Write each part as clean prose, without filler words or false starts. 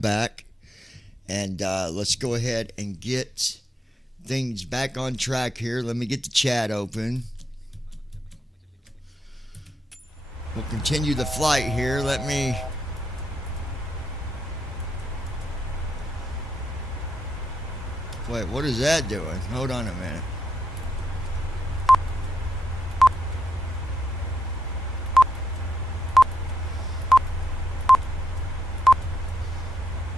back, and let's go ahead and get things back on track here. Let me get the chat open. We'll continue the flight here. Let me. Wait, what is that doing? Hold on a minute.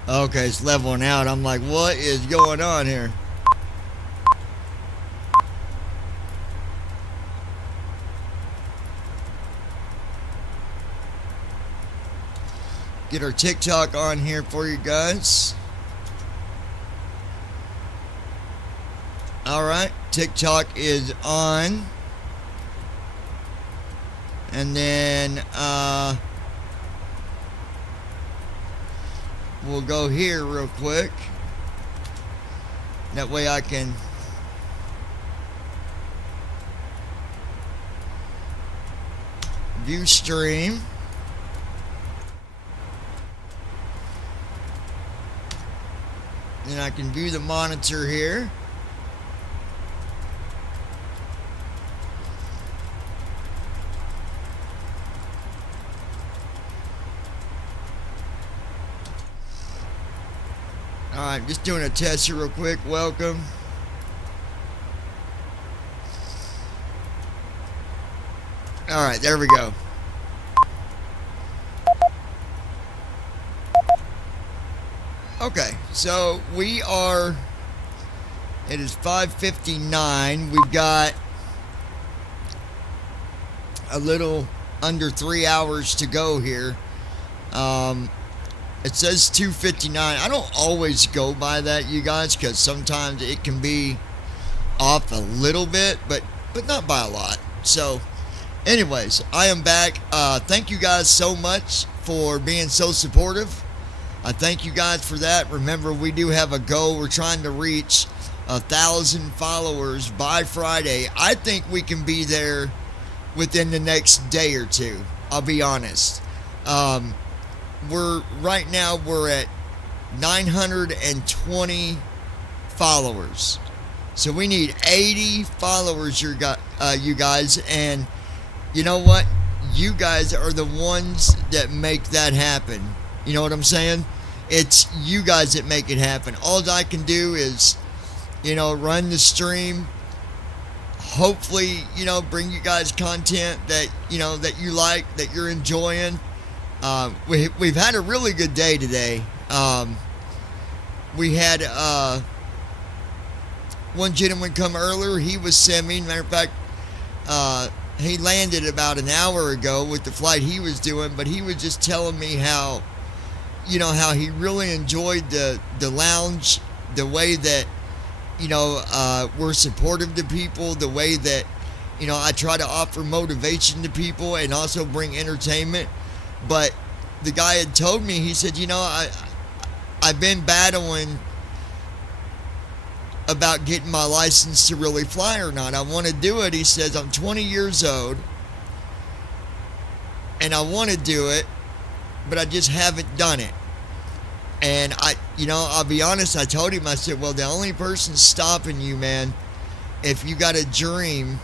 Okay, it's leveling out. I'm like, what is going on here? Get our TikTok on here for you guys. Alright, TikTok is on. And then, we'll go here real quick. That way I can view stream. And I can view the monitor here. Alright, just doing a test here real quick. Welcome. Alright, there we go. Okay, so we are, it is 5:59. We've got a little under 3 hours to go here. It says 2:59. I don't always go by that, you guys, because sometimes it can be off a little bit, but not by a lot. So, anyways, I am back. Thank you guys so much for being so supportive. I thank you guys for that. Remember, we do have a goal. We're trying to reach 1,000 followers by Friday. I think we can be there within the next day or two. I'll be honest. Right now we're at 920 followers. So we need 80 followers, you guys. And you know what? You guys are the ones that make that happen. You know what I'm saying? It's you guys that make it happen. All I can do is, run the stream. Hopefully, bring you guys content that, that you like, that you're enjoying. We've had a really good day today. We had one gentleman come earlier. He was semi. Matter of fact, he landed about an hour ago with the flight he was doing, but he was just telling me how he really enjoyed the lounge, the way that, we're supportive to people, the way that, I try to offer motivation to people and also bring entertainment. But the guy had told me, he said, I've been battling about getting my license to really fly or not. I want to do it. He says, I'm 20 years old and I want to do it, but I just haven't done it. And I'll be honest, I told him, I said, well, the only person stopping you, man, if you got a dream,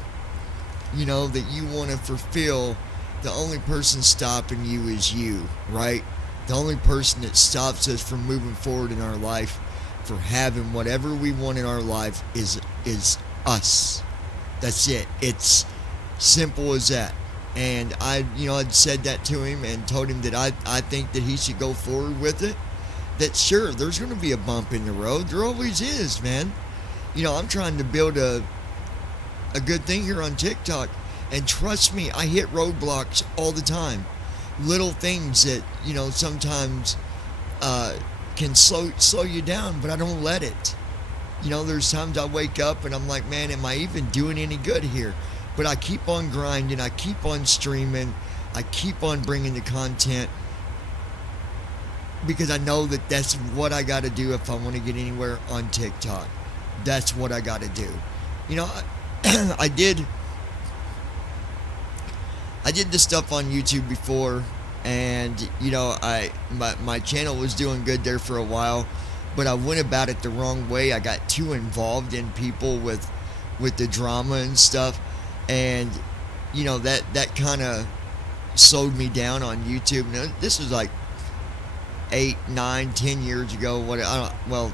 that you want to fulfill, the only person stopping you is you, right? The only person that stops us from moving forward in our life, for having whatever we want in our life, is us. That's it. It's simple as that. And I'd said that to him and told him that I think that he should go forward with it. That sure, there's going to be a bump in the road. There always is, man. I'm trying to build a good thing here on TikTok. And trust me, I hit roadblocks all the time. Little things that, sometimes can slow you down, but I don't let it. There's times I wake up and I'm like, man, am I even doing any good here? But I keep on grinding. I keep on streaming. I keep on bringing the content. Because I know that that's what I got to do if I want to get anywhere on TikTok. That's what I got to do. I did this stuff on YouTube before, And my channel was doing good there for a while, but I went about it the wrong way. I got too involved in people with the drama and stuff, and that kind of slowed me down on YouTube. Now, this was like 8, 9, 10 years ago. Well,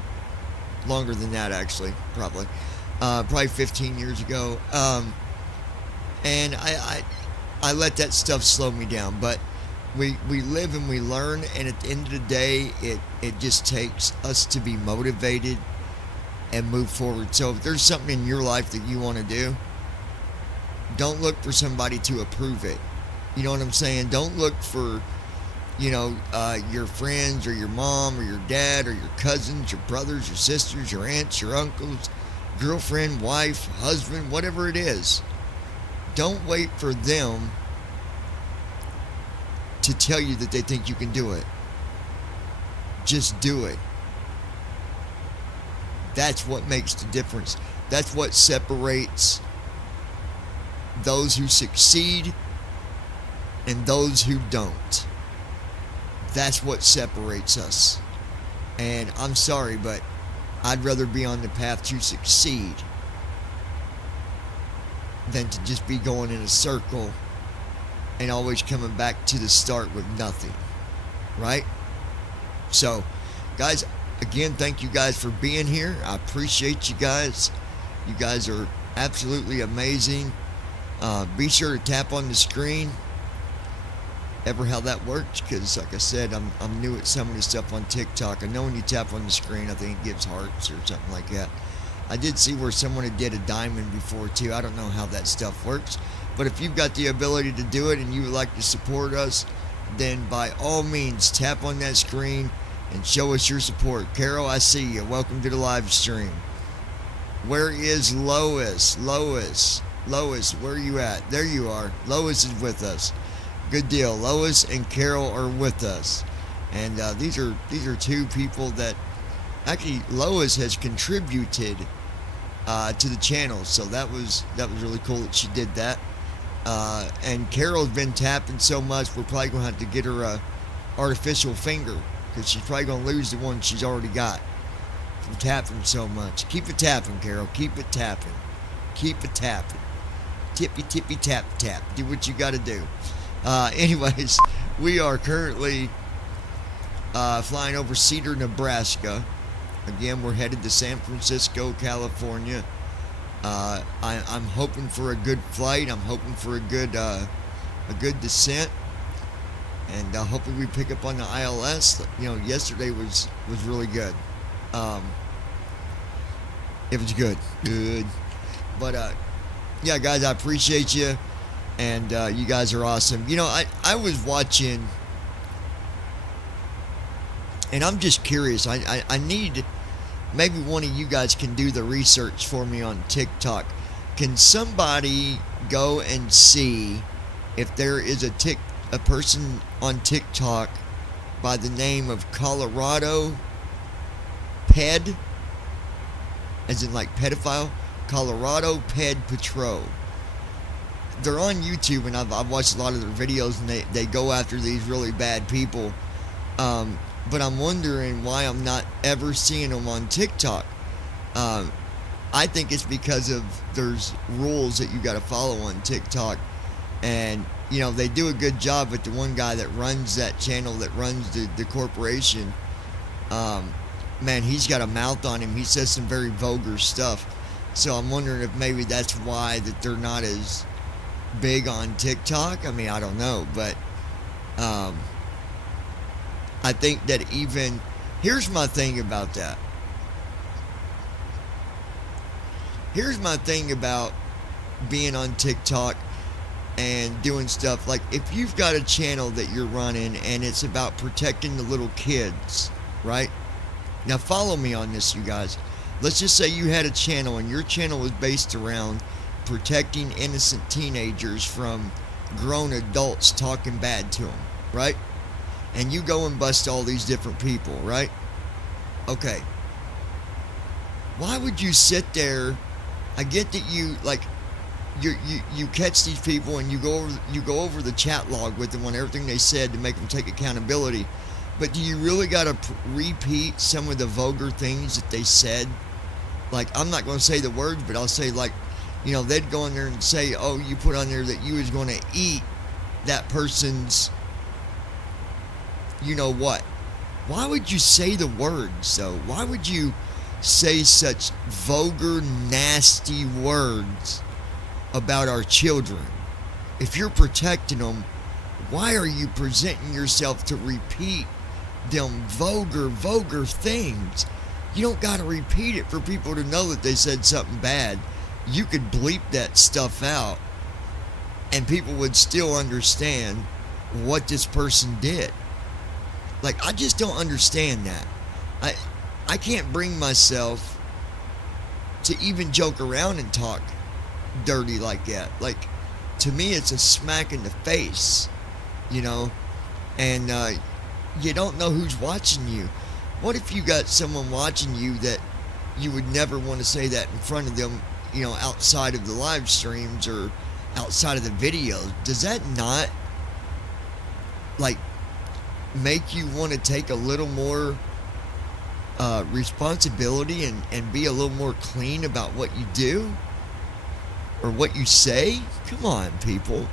longer than that actually, probably 15 years ago. And I let that stuff slow me down, but we live and we learn, and at the end of the day, it just takes us to be motivated and move forward. So if there's something in your life that you want to do, don't look for somebody to approve it. You know what I'm saying? Don't look for your friends or your mom or your dad or your cousins, your brothers, your sisters, your aunts, your uncles, girlfriend, wife, husband, whatever it is. Don't wait for them to tell you that they think you can do it. Just do it. That's what makes the difference. That's what separates those who succeed and those who don't. That's what separates us. And I'm sorry, but I'd rather be on the path to succeed than to just be going in a circle and always coming back to the start with nothing. Right? So, guys, again, thank you guys for being here. I appreciate you guys. You guys are absolutely amazing. Be sure to tap on the screen. Ever how that works, because like I said, I'm new at some of this stuff on TikTok. I know when you tap on the screen, I think it gives hearts or something like that. I did see where someone had did a diamond before too. I don't know how that stuff works, but if you've got the ability to do it and you would like to support us, then by all means tap on that screen and show us your support. Carol, I see you. Welcome to the live stream. Where is Lois? Lois, where are you at? There you are. Lois is with us. Good deal. Lois and Carol are with us, and these are two people that actually Lois has contributed to the channel, so that was really cool that she did that. And Carol's been tapping so much, we're probably gonna have to get her a artificial finger, because she's probably gonna lose the one she's already got from tapping so much. Keep it tapping, Carol. Keep it tapping. Keep it tapping. Tippy tippy tap tap. Do what you got to do. Anyways, we are currently flying over Cedar, Nebraska. Again, we're headed to Sanfransysco, California. I'm hoping for a good flight. I'm hoping for a good descent, and hopefully we pick up on the ILS. Yesterday was really good. It was good, but yeah, guys, I appreciate you. And you guys are awesome. I was watching, and I'm just curious. I need, maybe one of you guys can do the research for me on TikTok. Can somebody go and see if there is a person on TikTok by the name of Colorado Ped, as in like pedophile? Colorado Ped Patrol. They're on YouTube, and I've watched a lot of their videos, and they go after these really bad people. But I'm wondering why I'm not ever seeing them on TikTok. I think it's because of there's rules that you got to follow on TikTok, and they do a good job. But the one guy that runs that channel, that runs the corporation, man, he's got a mouth on him. He says some very vulgar stuff. So I'm wondering if maybe that's why that they're not as big on TikTok. I mean, I don't know, but I think that here's my thing about that. Here's my thing about being on TikTok and doing stuff. Like, if you've got a channel that you're running and it's about protecting the little kids, right? Now follow me on this, you guys. Let's just say you had a channel, and your channel was based around protecting innocent teenagers from grown adults talking bad to them, right? And you go and bust all these different people, right? Okay. Why would you sit there? I get that you, like, you catch these people and you go over the chat log with them on everything they said to make them take accountability. But do you really got to repeat some of the vulgar things that they said? Like, I'm not going to say the words, but I'll say, like, they'd go in there and say, oh, you put on there that you was going to eat that person's, what. Why would you say the words, though? Why would you say such vulgar, nasty words about our children? If you're protecting them, why are you presenting yourself to repeat them vulgar things? You don't got to repeat it for people to know that they said something bad. You could bleep that stuff out and people would still understand what this person did. Like, I just don't understand that. I can't bring myself to even joke around and talk dirty like that. Like, to me, it's a smack in the face, and you don't know who's watching you. What if you got someone watching you that you would never want to say that in front of them, outside of the live streams or outside of the videos? Does that not, like, make you want to take a little more responsibility and be a little more clean about what you do or what you say? Come on, people.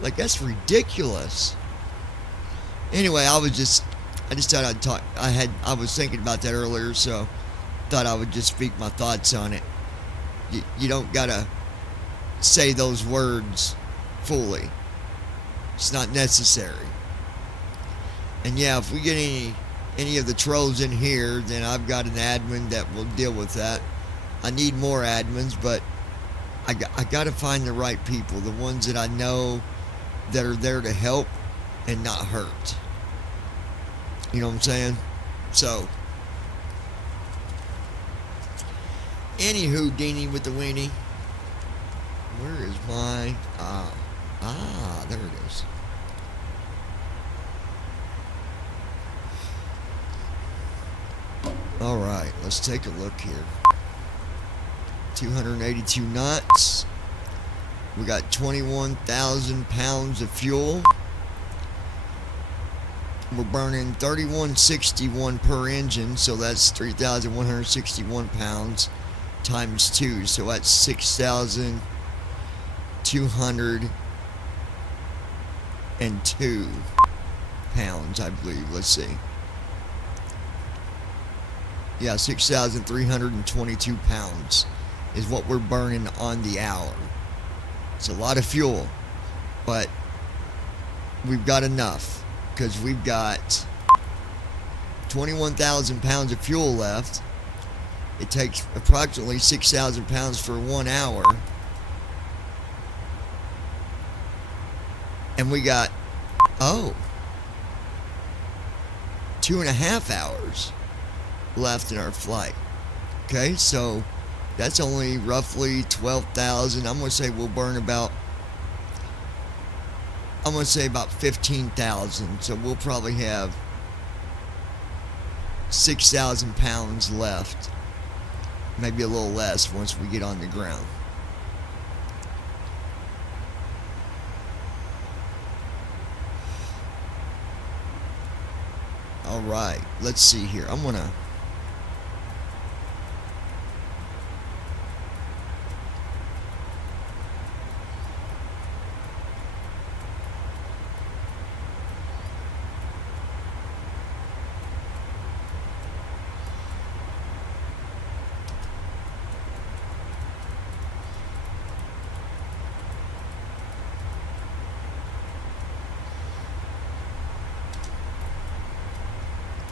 Like, that's ridiculous. Anyway, I just thought I'd talk. I was thinking about that earlier, so thought I would just speak my thoughts on it. You don't gotta say those words fully. It's not necessary. And yeah, if we get any of the trolls in here, then I've got an admin that will deal with that. I need more admins, but I got to find the right people, the ones that I know that are there to help and not hurt. You know what I'm saying? So, anywho, Deanie with the weenie. Where is my... there it is. Alright, let's take a look here. 282 knots. We got 21,000 pounds of fuel. We're burning 3161 per engine, so that's 3,161 pounds times 2, so that's 6,202 pounds, I believe. Let's see. Yeah, 6,322 pounds is what we're burning on the hour. It's a lot of fuel, but we've got enough because we've got 21,000 pounds of fuel left. It takes approximately 6,000 pounds for 1 hour. And we got, 2.5 hours left in our flight. Okay, so that's only roughly 12,000. I'm going to say we'll burn about, 15,000. So we'll probably have 6,000 pounds left. Maybe a little less once we get on the ground. Alright, let's see here. I'm gonna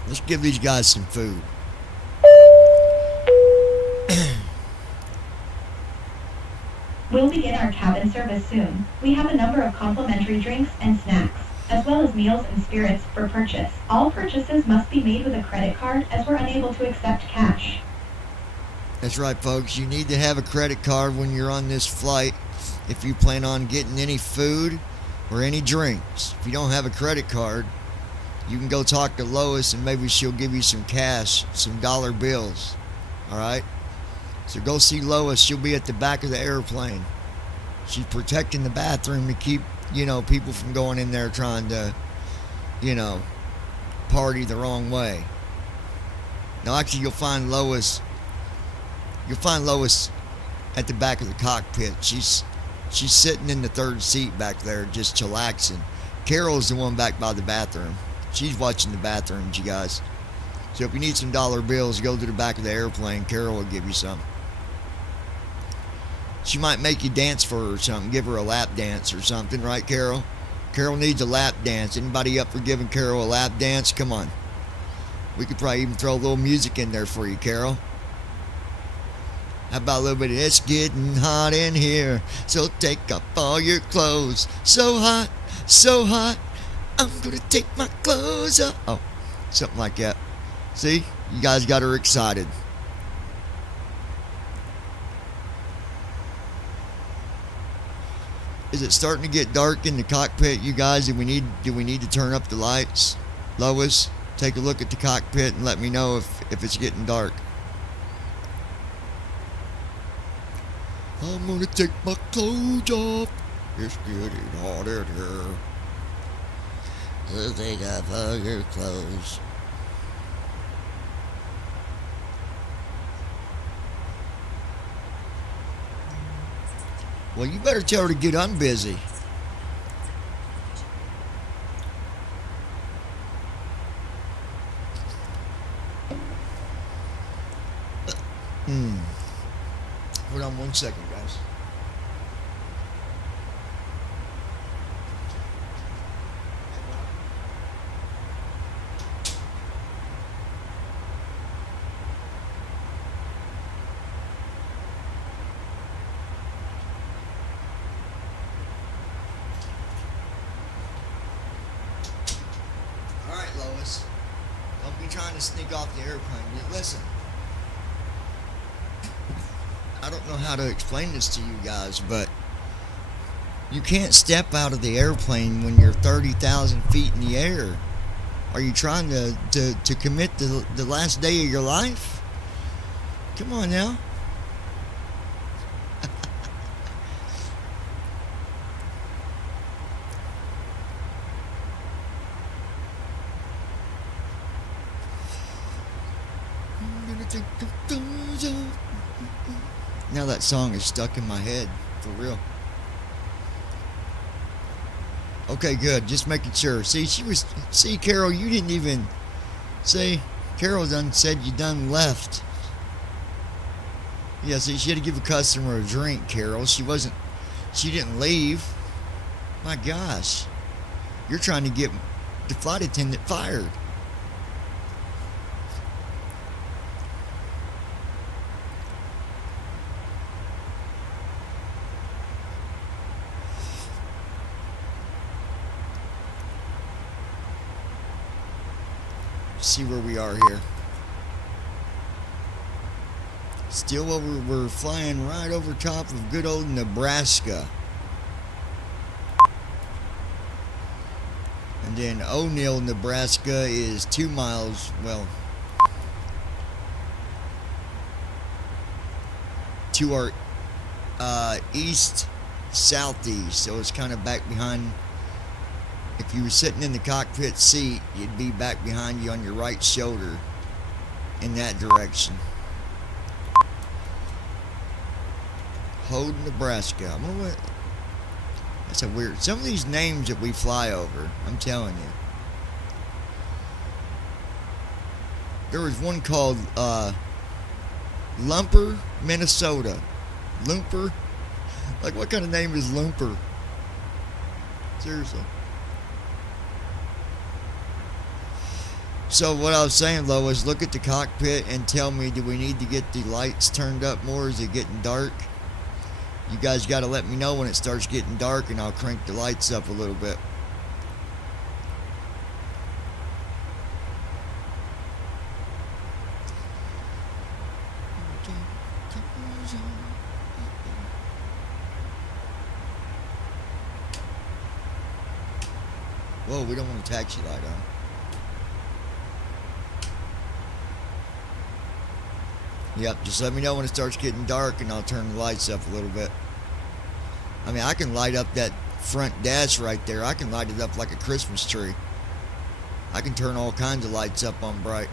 let's give these guys some food. We'll begin our cabin service soon. We have a number of complimentary drinks and snacks, as well as meals and spirits for purchase. All purchases must be made with a credit card as we're unable to accept cash. That's right, folks. You need to have a credit card when you're on this flight if you plan on getting any food or any drinks. If you don't have a credit card, you can go talk to Lois and maybe she'll give you some cash, some dollar bills. Alright? So go see Lois. She'll be at the back of the airplane. She's protecting the bathroom to keep, people from going in there trying to, you know, party the wrong way. Now, actually, you'll find Lois. You'll find Lois at the back of the cockpit. She's sitting in the third seat back there, just chillaxing. Carol's the one back by the bathroom. She's watching the bathrooms, you guys. So if you need some dollar bills, go to the back of the airplane. Carol will give you some. She might make you dance for her or something. Give her a lap dance or something, right, Carol? Carol needs a lap dance. Anybody up for giving Carol a lap dance? Come on. We could probably even throw a little music in there for you, Carol. How about a little bit of "It's getting hot in here, so take off all your clothes. So hot, I'm gonna take my clothes off." Oh, something like that. See? You guys got her excited. Is it starting to get dark in the cockpit, you guys? Do we need to turn up the lights? Lois, take a look at the cockpit and let me know if it's getting dark. I'm gonna take my clothes off. It's getting hot in here. So take off all your clothes. Well, you better tell her to get unbusy. Hold on 1 second, guys. All right, Lois. Don't be trying to sneak off the airplane. Listen. I don't know how to explain this to you guys, but you can't step out of the airplane when you're 30,000 feet in the air. Are you trying to commit the last day of your life? Come on now. Now that song is stuck in my head, for real. Okay, good. Just making sure. See, Carol, you didn't even say. Carol done said you done left. Yeah, see, she had to give a customer a drink, Carol. She didn't leave. My gosh. You're trying to get the flight attendant fired. See where we are here. Still we're flying right over top of good old Nebraska. And then O'Neill, Nebraska is 2 miles, well, to our east southeast, so it's kind of back behind. If you were sitting in the cockpit seat, you'd be back behind you on your right shoulder in that direction. Hode, Nebraska. That's a weird. Some of these names that we fly over, I'm telling you. There was one called Lumper, Minnesota. Lumper? Like, what kind of name is Lumper? Seriously. So what I was saying, Lois, look at the cockpit and tell me, do we need to get the lights turned up more? Is it getting dark? You guys got to let me know when it starts getting dark, and I'll crank the lights up a little bit. Whoa, we don't want a taxi light on. Yep, just let me know when it starts getting dark and I'll turn the lights up a little bit. I mean, I can light up that front dash right there. I can light it up like a Christmas tree. I can turn all kinds of lights up on bright.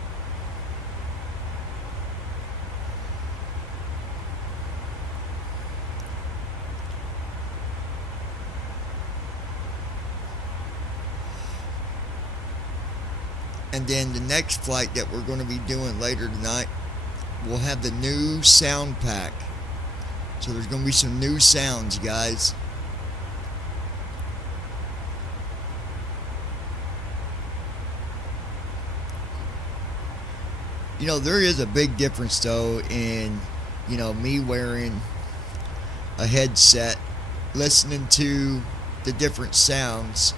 And then the next flight that we're going to be doing later tonight, we'll have the new sound pack. So there's going to be some new sounds, guys. You know, there is a big difference though in, you know, me wearing a headset, listening to the different sounds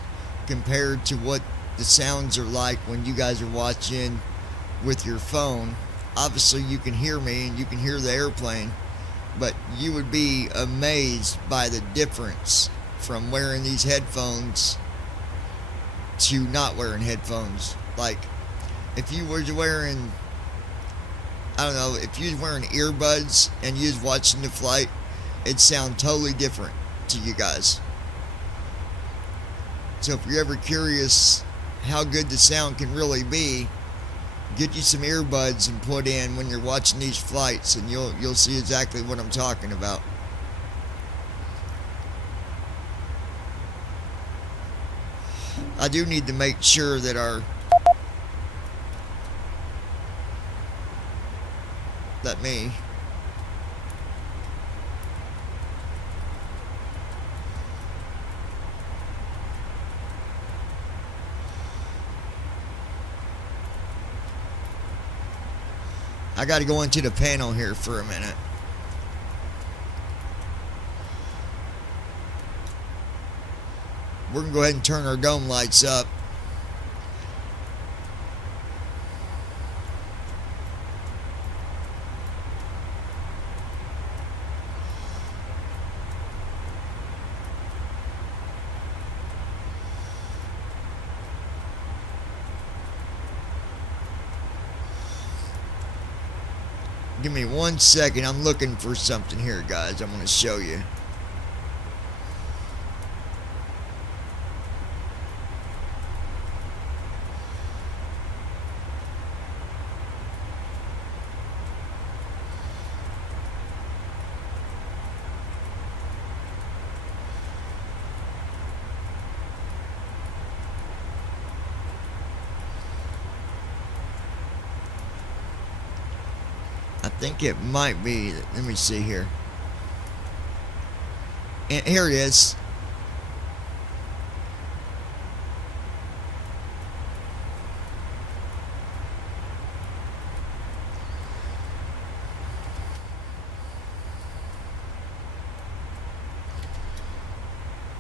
compared to what the sounds are like when you guys are watching with your phone. Obviously you can hear me and you can hear the airplane, but you would be amazed by the difference from wearing these headphones to not wearing headphones. Like, if you were wearing, I don't know, if you was wearing earbuds and you was watching the flight, it'd sound totally different to you guys. So if you're ever curious how good the sound can really be, get you some earbuds and put in when you're watching these flights, and you'll see exactly what I'm talking about. I do need to make sure that I got to go into the panel here for a minute. We're going to go ahead and turn our dome lights up. Give me 1 second. I'm looking for something here, guys. I'm going to show you. I think it might be. Let me see here. And here it is.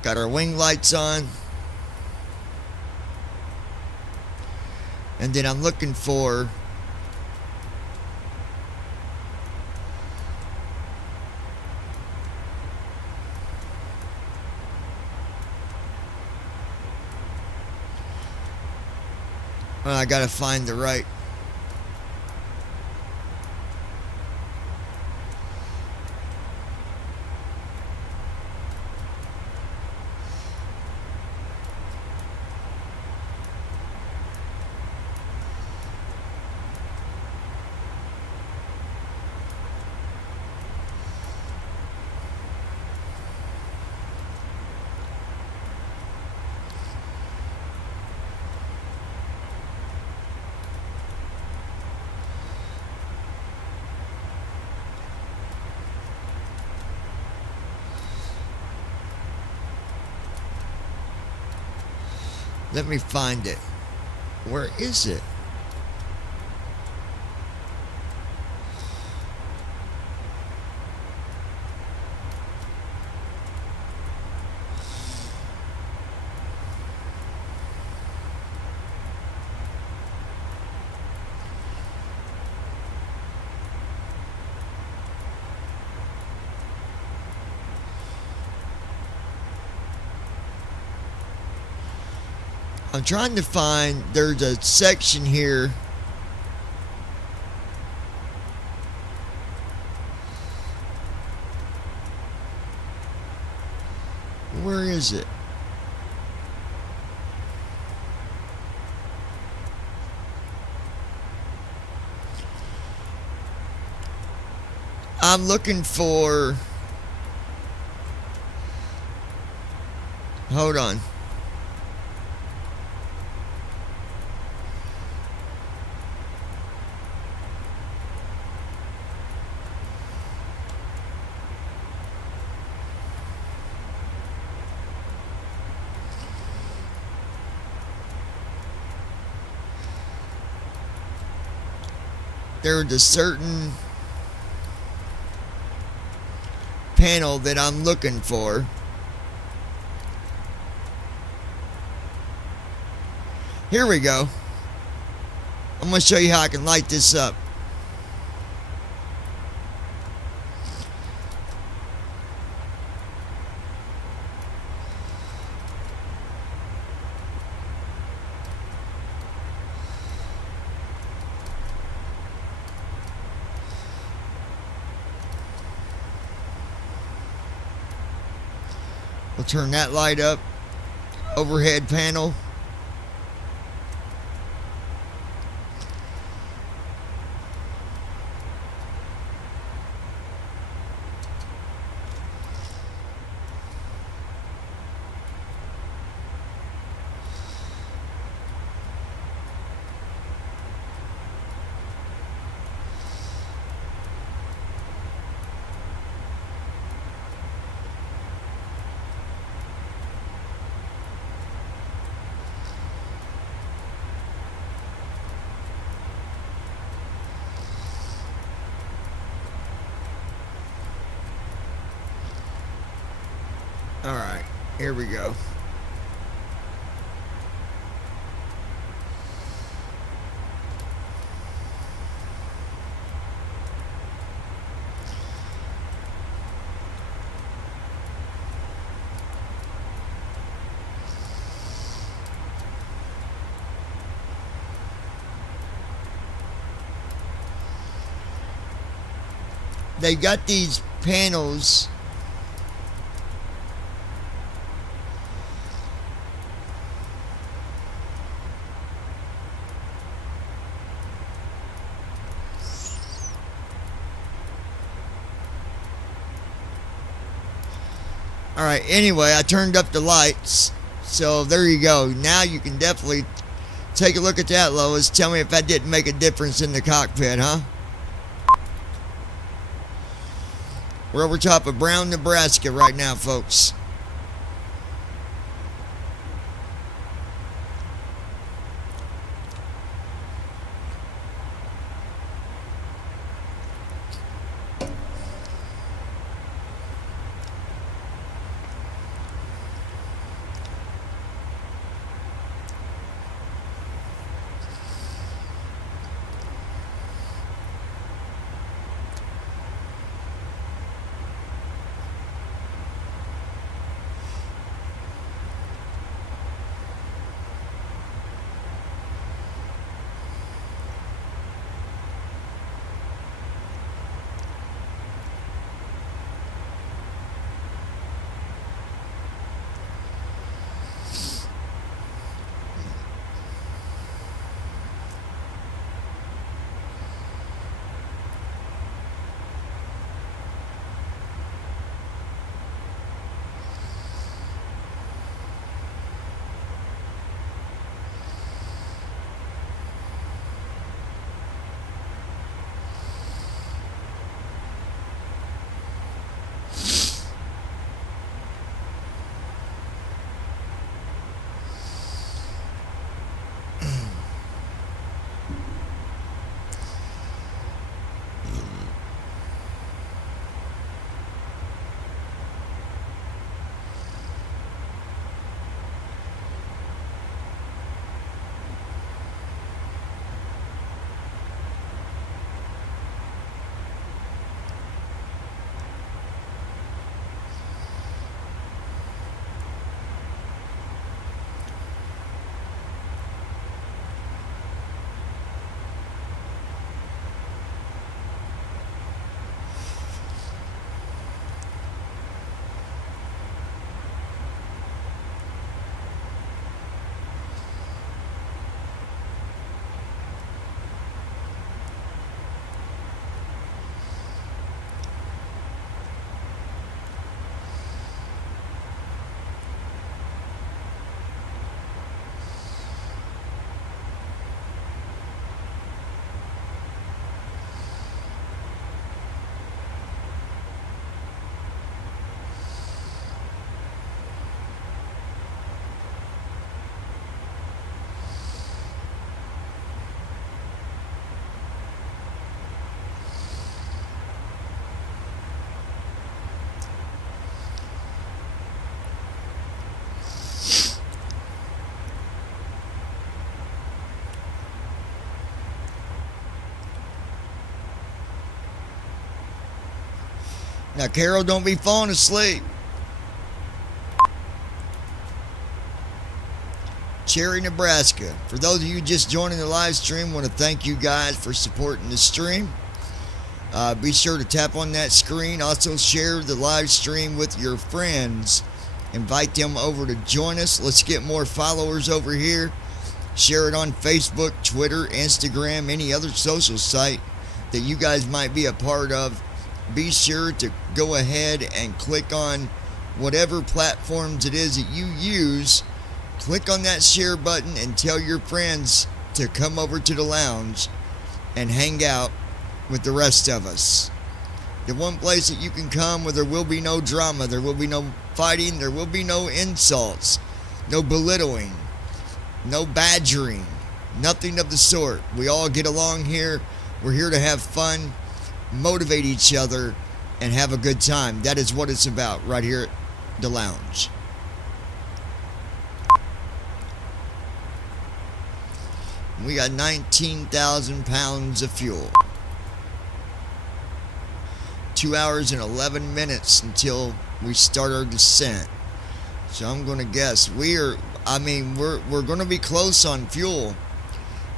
Got our wing lights on. And then I'm looking for I gotta find the right. Let me find it. Where is it? I'm trying to find, there's a section here Where is it? I'm looking for... Hold on. There's a certain panel that I'm looking for. Here we go. I'm going to show you how I can light this up. We'll turn that light up. Overhead panel. Alright, here we go. They got these panels . Alright, anyway, I turned up the lights. So there you go. Now you can definitely take a look at that, Lois. Tell me if that didn't make a difference in the cockpit, huh? We're over top of Brown, Nebraska right now, folks. Now, Carol, don't be falling asleep. Cherry, Nebraska. For those of you just joining the live stream, I want to thank you guys for supporting the stream. Be sure to tap on that screen. Also, share the live stream with your friends. Invite them over to join us. Let's get more followers over here. Share it on Facebook, Twitter, Instagram, any other social site that you guys might be a part of. Be sure to go ahead and click on whatever platforms it is that you use. Click on that share button and tell your friends to come over to the lounge and hang out with the rest of us. The one place that you can come where there will be no drama, there will be no fighting, there will be no insults, no belittling, no badgering, nothing of the sort. We all get along here. We're here to have fun, motivate each other, and have a good time. That is what it's about right here at the lounge. We got 19,000 pounds of fuel. 2 hours and 11 minutes until we start our descent. So I'm going to guess we're going to be close on fuel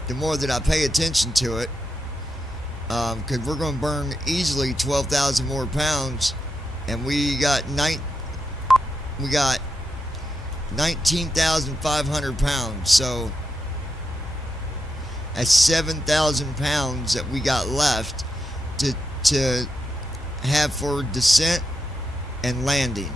the more that I pay attention to it. Because we're going to burn easily 12,000 more pounds. And we got 19,500 pounds. So that's 7,000 pounds that we got left to have for descent and landing.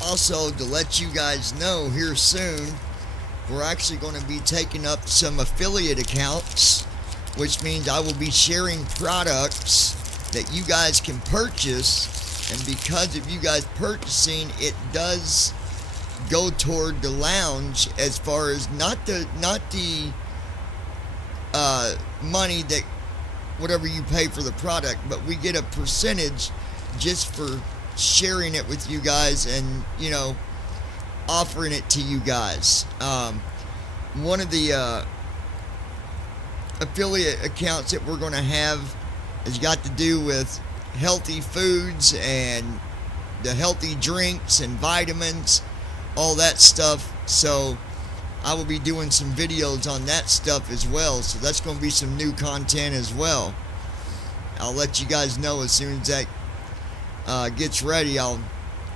Also, to let you guys know, here soon, we're actually going to be taking up some affiliate accounts, which means I will be sharing products that you guys can purchase, and because of you guys purchasing, it does go toward the lounge as far as not the money that whatever you pay for the product, but we get a percentage just for sharing it with you guys and, you know, offering it to you guys. One of the affiliate accounts that we're going to have has got to do with healthy foods and the healthy drinks and vitamins, all that stuff. So I will be doing some videos on that stuff as well. So that's going to be some new content as well. I'll let you guys know as soon as that gets ready. I'll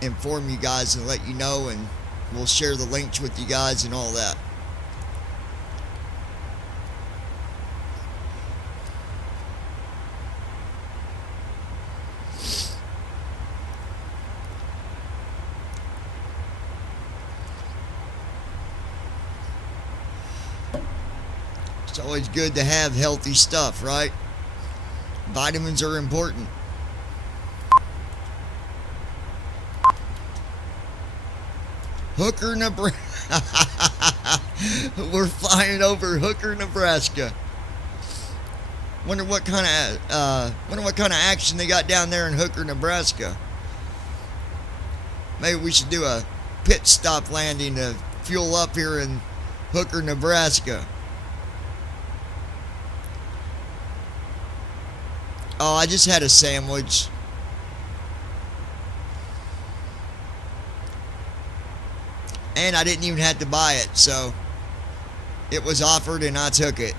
inform you guys and let you know, and we'll share the links with you guys and all that. It's always good to have healthy stuff, right? Vitamins are important. Hooker, Nebraska. We're flying over Hooker, Nebraska. Wonder what kind of action they got down there in Hooker, Nebraska. Maybe we should do a pit stop landing to fuel up here in Hooker, Nebraska. Oh, I just had a sandwich. And I didn't even have to buy it, so it was offered and I took it.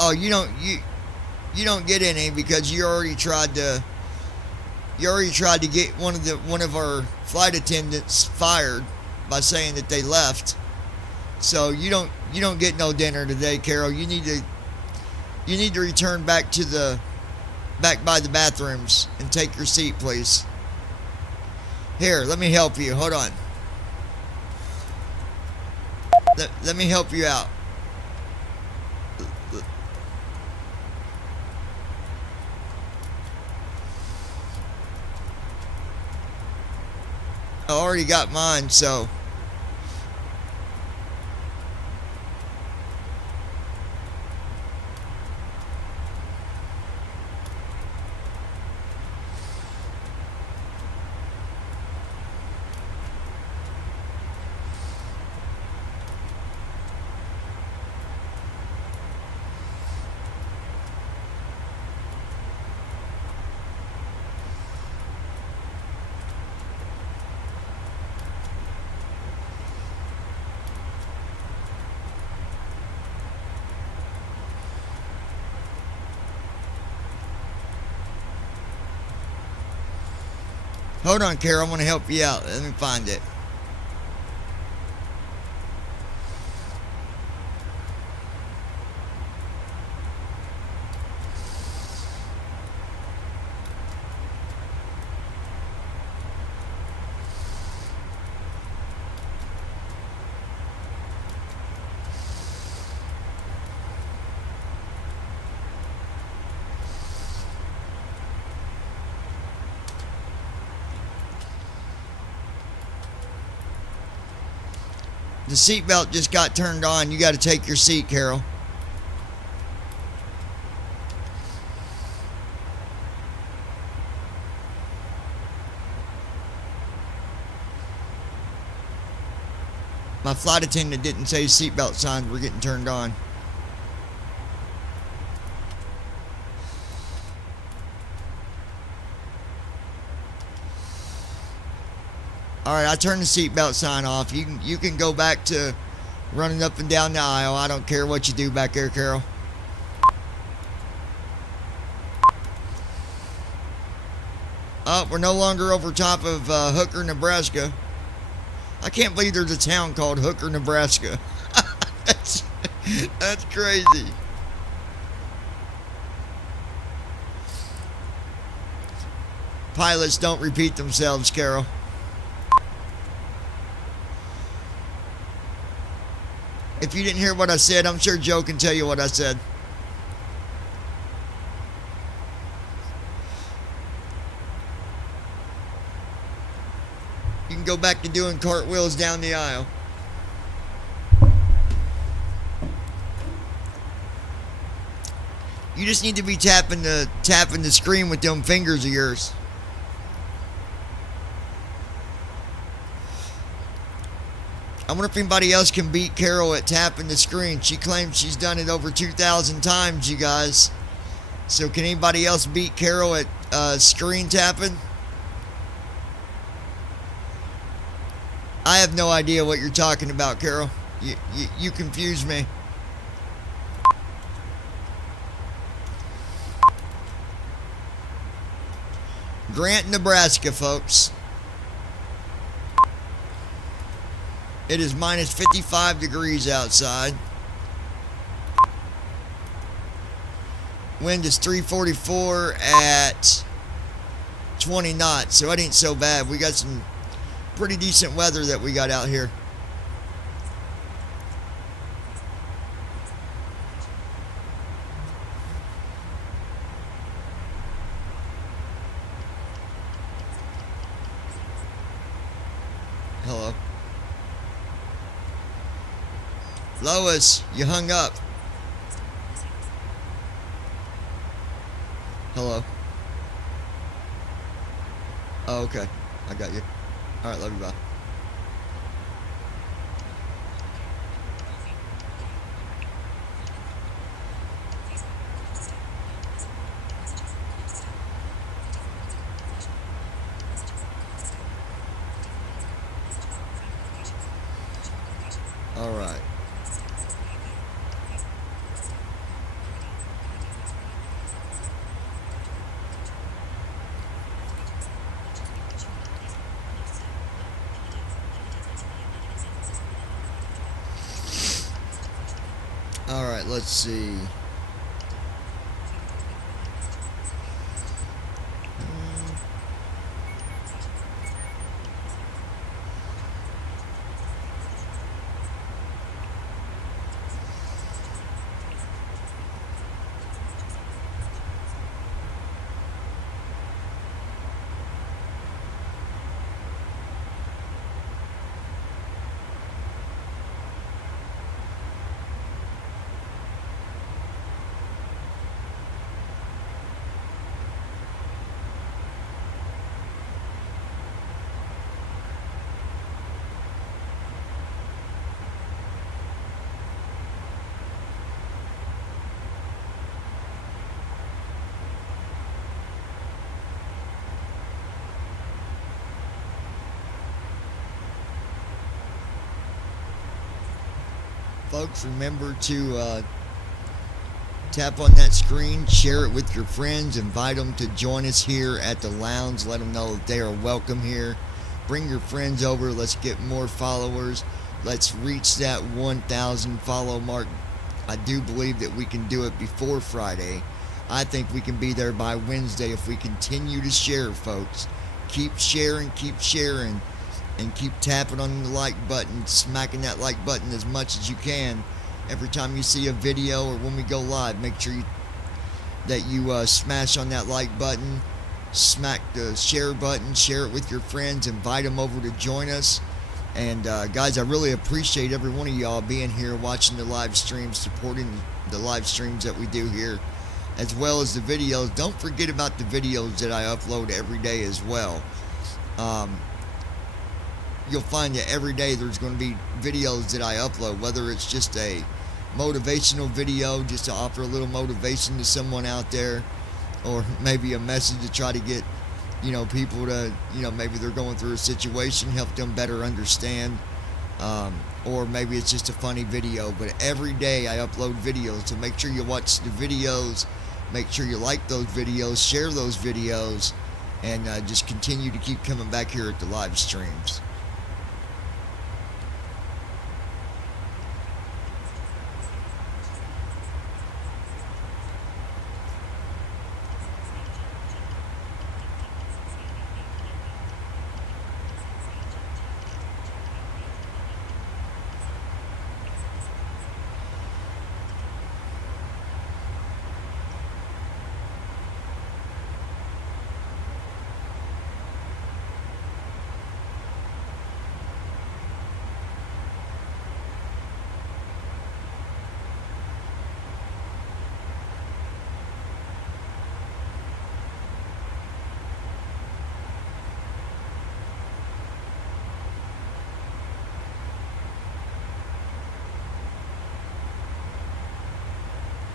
Oh, you don't get any because you already tried to You already tried to get one of our flight attendants fired by saying that they left. So you don't get no dinner today, Carol. You need to return back by the bathrooms and take your seat, please. Here, let me help you. Hold on. Let me help you out. I already got mine, so. Hold on, Carol. I want to help you out. Let me find it. The seatbelt just got turned on. You got to take your seat, Carol. My flight attendant didn't say seatbelt signs were getting turned on. Alright, I turned the seatbelt sign off. You can go back to running up and down the aisle. I don't care what you do back there, Carol. Oh, we're no longer over top of Hooker, Nebraska. I can't believe there's a town called Hooker, Nebraska. that's crazy. Pilots don't repeat themselves, Carol. If you didn't hear what I said, I'm sure Joe can tell you what I said. You can go back to doing cartwheels down the aisle. You just need to be tapping the screen with them fingers of yours. I wonder if anybody else can beat Carol at tapping the screen. She claims she's done it over 2,000 times, you guys. So can anybody else beat Carol at screen tapping? I have no idea what you're talking about, Carol. You confuse me. Grant, Nebraska, folks. It is minus 55 degrees outside. Wind is 344 at 20 knots, so it ain't so bad. We got some pretty decent weather that we got out here. Hello. Lois, you hung up. Hello. Oh, okay. I got you. Alright, love you, bye. Alright. Alright, let's see. Folks, remember to tap on that screen, share it with your friends, invite them to join us here at the lounge. Let them know that they are welcome here. Bring your friends over. Let's get more followers. Let's reach that 1,000 follow mark. I do believe that we can do it before Friday. I think we can be there by Wednesday if we continue to share, folks. Keep sharing, and keep tapping on the like button, smacking that like button as much as you can. Every time you see a video or when we go live, make sure that you smash on that like button, smack the share button, share it with your friends, invite them over to join us. And guys, I really appreciate every one of y'all being here, watching the live streams, supporting the live streams that we do here, as well as the videos. Don't forget about the videos that I upload every day as well. You'll find that every day there's going to be videos that I upload, whether it's just a motivational video just to offer a little motivation to someone out there, or maybe a message to try to get people to maybe they're going through a situation, help them better understand, or maybe it's just a funny video. But every day I upload videos, so make sure you watch the videos, make sure you like those videos, share those videos, and just continue to keep coming back here at the live streams.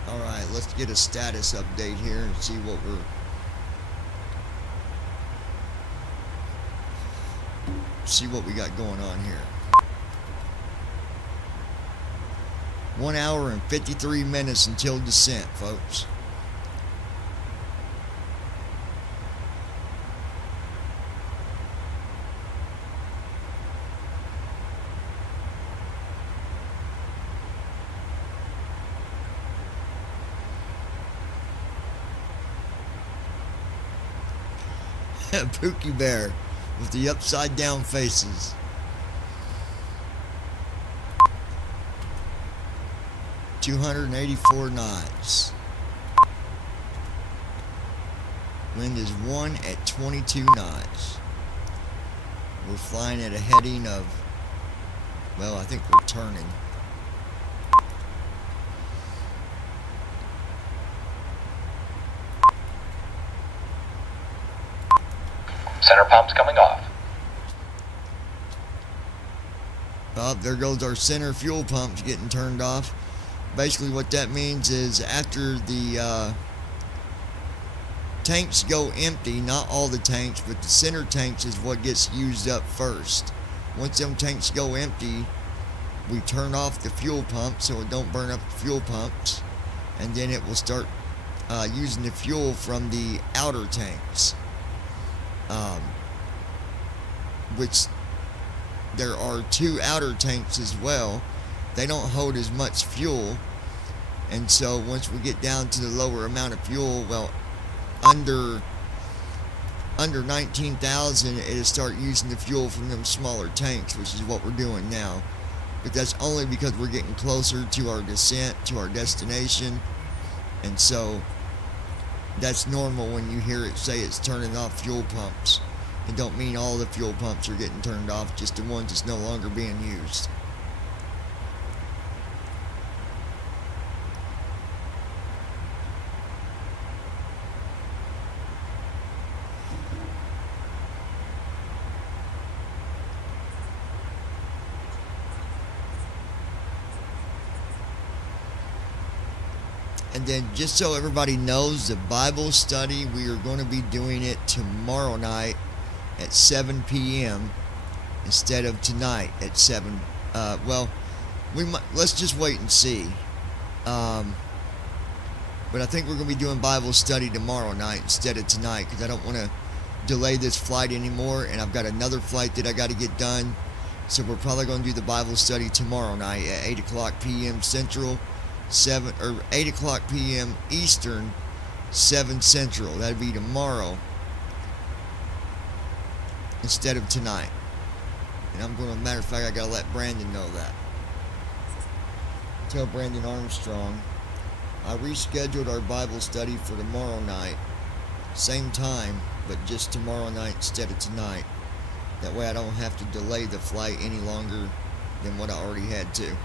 Alright, let's get a status update here and see what we got going on here. 1 hour and 53 minutes until descent, folks. Pookie Bear with the upside down faces. .284 knots. Wind is 1 at 22 knots. We're flying at a heading of, well, I think we're turning. Center pump's coming off. Oh, there goes our center fuel pumps getting turned off. Basically what that means is after the tanks go empty, not all the tanks, but the center tanks is what gets used up first. Once them tanks go empty, we turn off the fuel pump so it don't burn up the fuel pumps, and then it will start using the fuel from the outer tanks. Which there are 2 outer tanks as well. They don't hold as much fuel, And so once we get down to the lower amount of fuel, well, under 19,000, it'll start using the fuel from them smaller tanks, which is what we're doing now. But that's only because we're getting closer to our descent, to our destination. And so that's normal when you hear it say it's turning off fuel pumps. It don't mean all the fuel pumps are getting turned off, just the ones that's no longer being used. And then just so everybody knows, the Bible study, we are going to be doing it tomorrow night at 7 p.m. instead of tonight at 7. Well, let's just wait and see. But I think we're going to be doing Bible study tomorrow night instead of tonight, because I don't want to delay this flight anymore, and I've got another flight that I got to get done. So we're probably going to do the Bible study tomorrow night at 8 o'clock p.m. Central, 8 o'clock p.m. Eastern, 7 Central. That'd be tomorrow instead of tonight. And I'm going to, matter of fact, I gotta let Brandon know that. Tell Brandon Armstrong I rescheduled our Bible study for tomorrow night, same time, but just tomorrow night instead of tonight. That way I don't have to delay the flight any longer than what I already had to.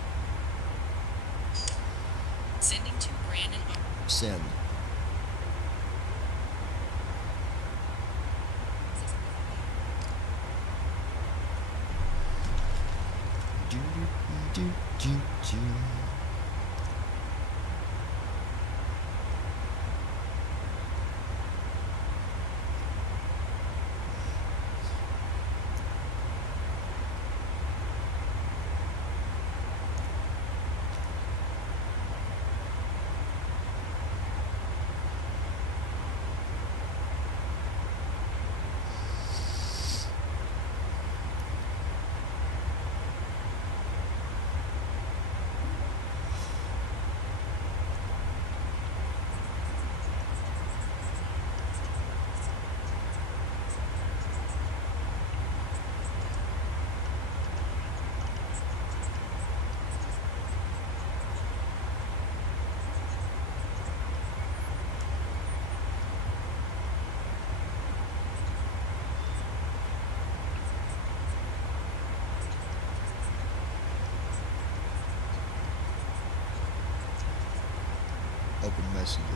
Sending to Brandon. Send. Do, do, do, do, do. Open Messenger.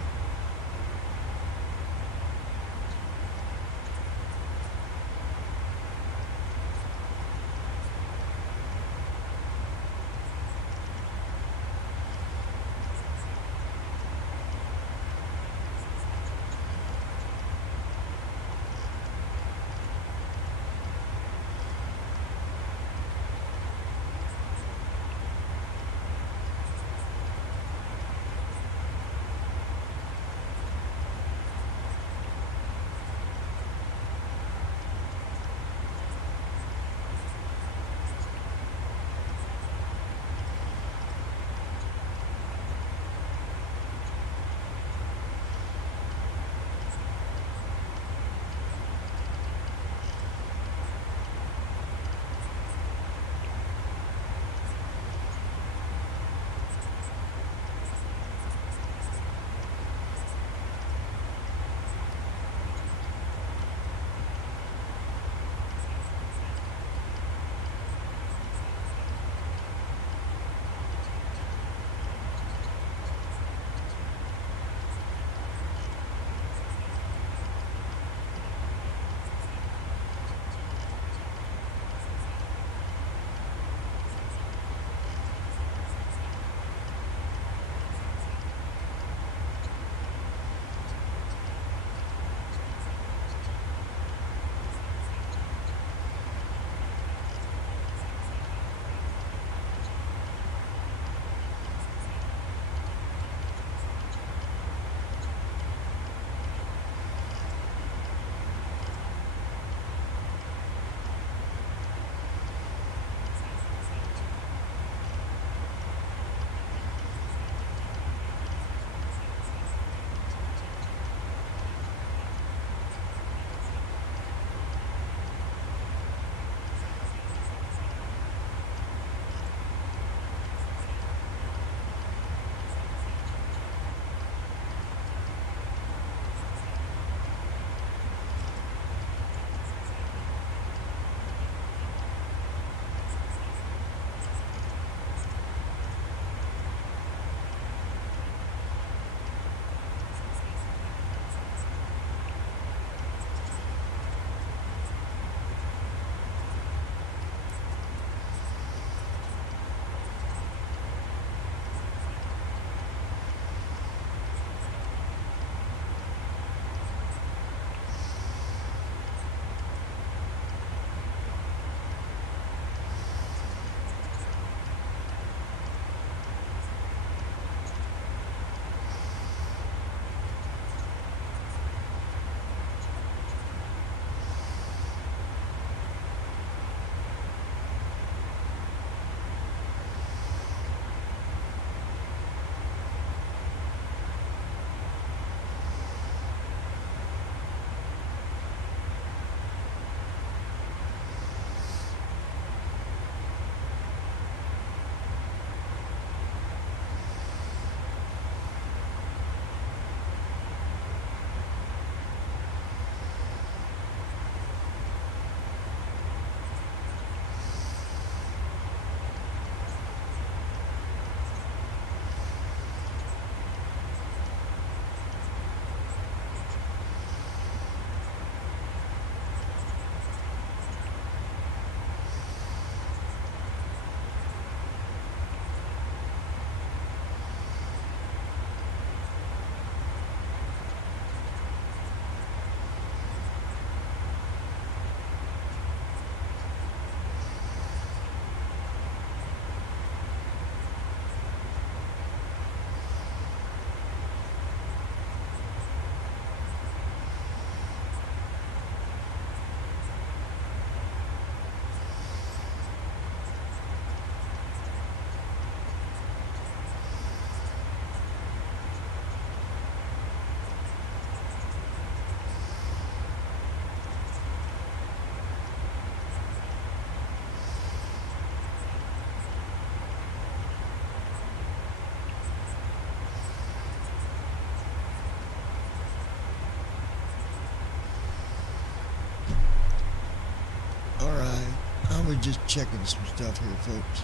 was just checking some stuff here, folks.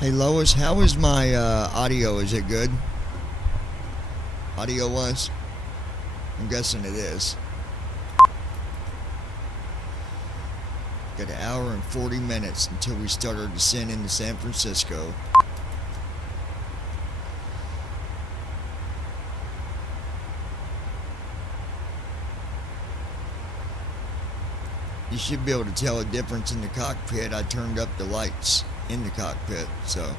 Hey Lois, how is my audio? Is it good? Audio wise? I'm guessing it is. Got an hour and 40 minutes until we start our descent into San Francisco. You should be able to tell a difference in the cockpit. I turned up the lights in the cockpit, so.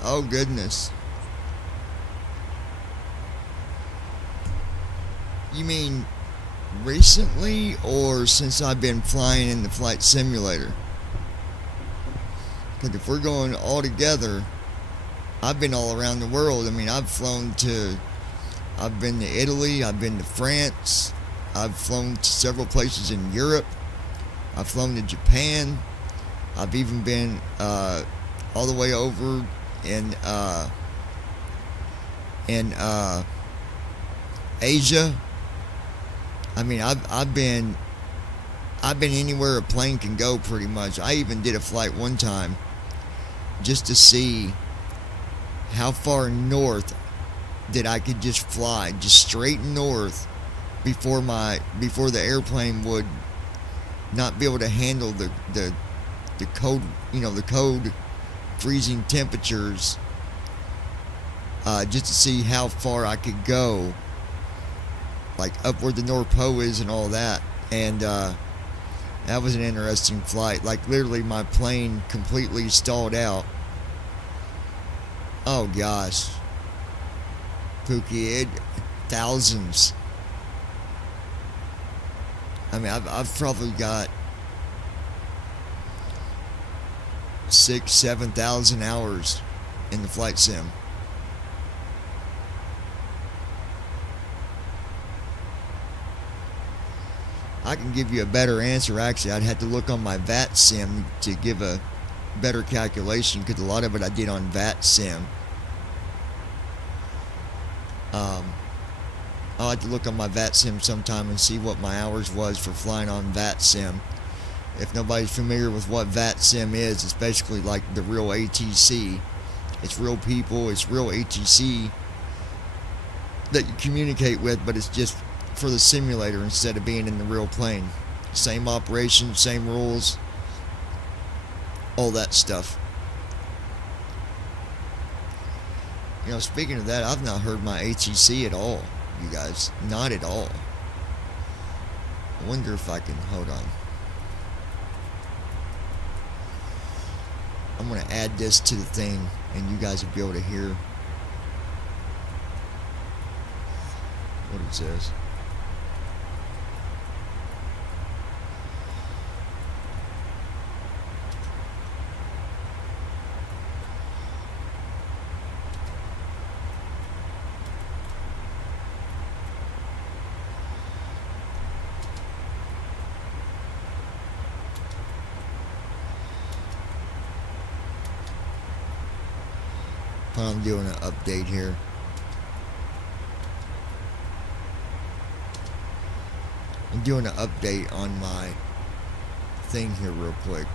Oh goodness. You mean recently or since I've been flying in the flight simulator? Because if we're going all together, I've been all around the world. I mean, I've been to Italy, I've been to France, I've flown to several places in Europe, I've flown to Japan, I've even been all the way over in Asia. I mean, I've been anywhere a plane can go pretty much. I even did a flight one time just to see how far north that I could just fly, just straight north, before the airplane would not be able to handle the cold, the cold freezing temperatures, just to see how far I could go, like up where the North Pole is and all that. And that was an interesting flight. Like literally my plane completely stalled out. Oh gosh, Pookie, thousands. I mean, I've probably got 6,000-7,000 hours in the flight sim. I can give you a better answer. Actually, I'd have to look on my VAT sim to give a better calculation, because a lot of it I did on VAT sim. I'll have to look on my VAT sim sometime and see what my hours was for flying on VAT sim. If nobody's familiar with what VAT sim is, it's basically like the real ATC. It's real people, it's real ATC that you communicate with, but it's just for the simulator instead of being in the real plane. Same operation, same rules, all that stuff. You know, speaking of that, I've not heard my ATC at all, you guys. Not at all. I wonder if I can, hold on. I'm going to add this to the thing, and you guys will be able to hear. What it says. I'm doing an update here. I'm doing an update on my thing here real quick.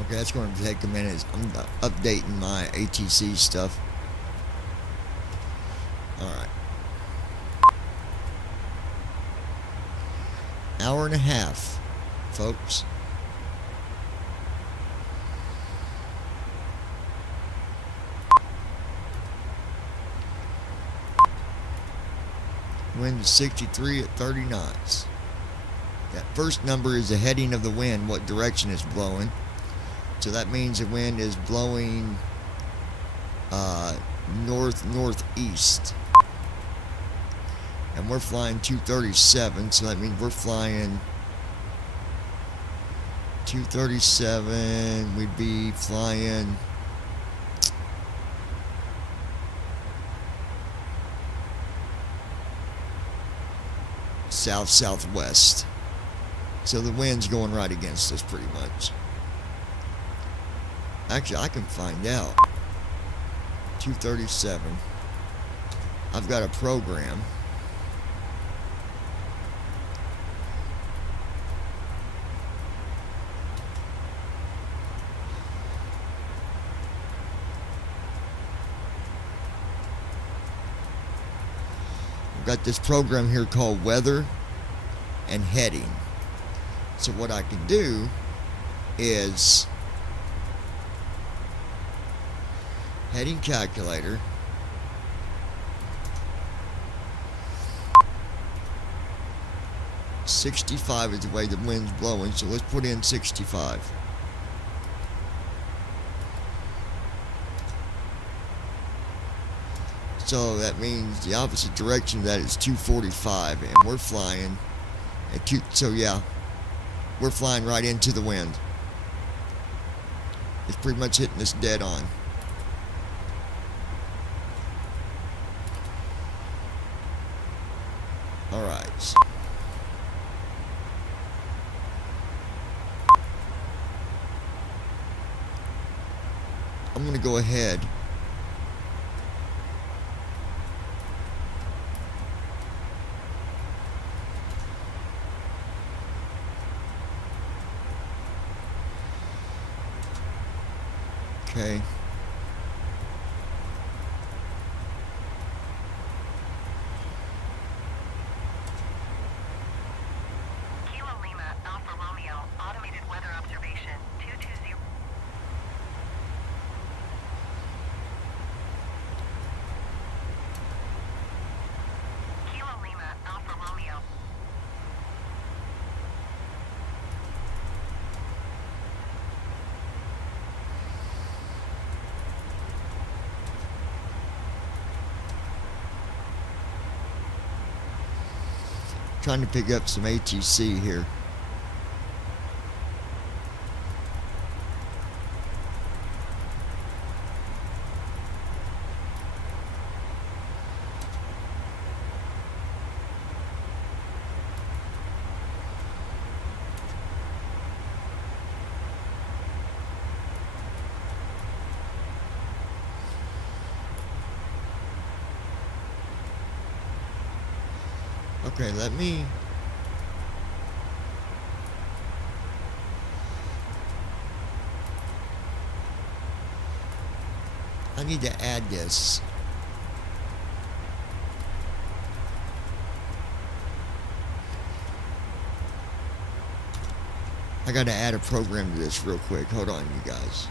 Okay, that's going to take a minute. I'm updating my ATC stuff. Alright. Hour and a half, folks. Wind is 63 at 30 knots. That first number is the heading of the wind, what direction it's blowing. So that means the wind is blowing north-northeast. And we're flying 237, so that means we're flying 237. We'd be flying south-southwest. So the wind's going right against us pretty much. Actually, I can find out. 237. I've got a program. I've got this program here called Weather and Heading. So what I can do is heading calculator, .65 is the way the wind's blowing, so let's put in 65. So that means the opposite direction of that is 245, and we're flying at so yeah, we're flying right into the wind. It's pretty much hitting us dead on. Alright. I'm going to go ahead . Okay. Trying to pick up some ATC here. Okay, let me... I need to add this. I gotta add a program to this real quick. Hold on, you guys.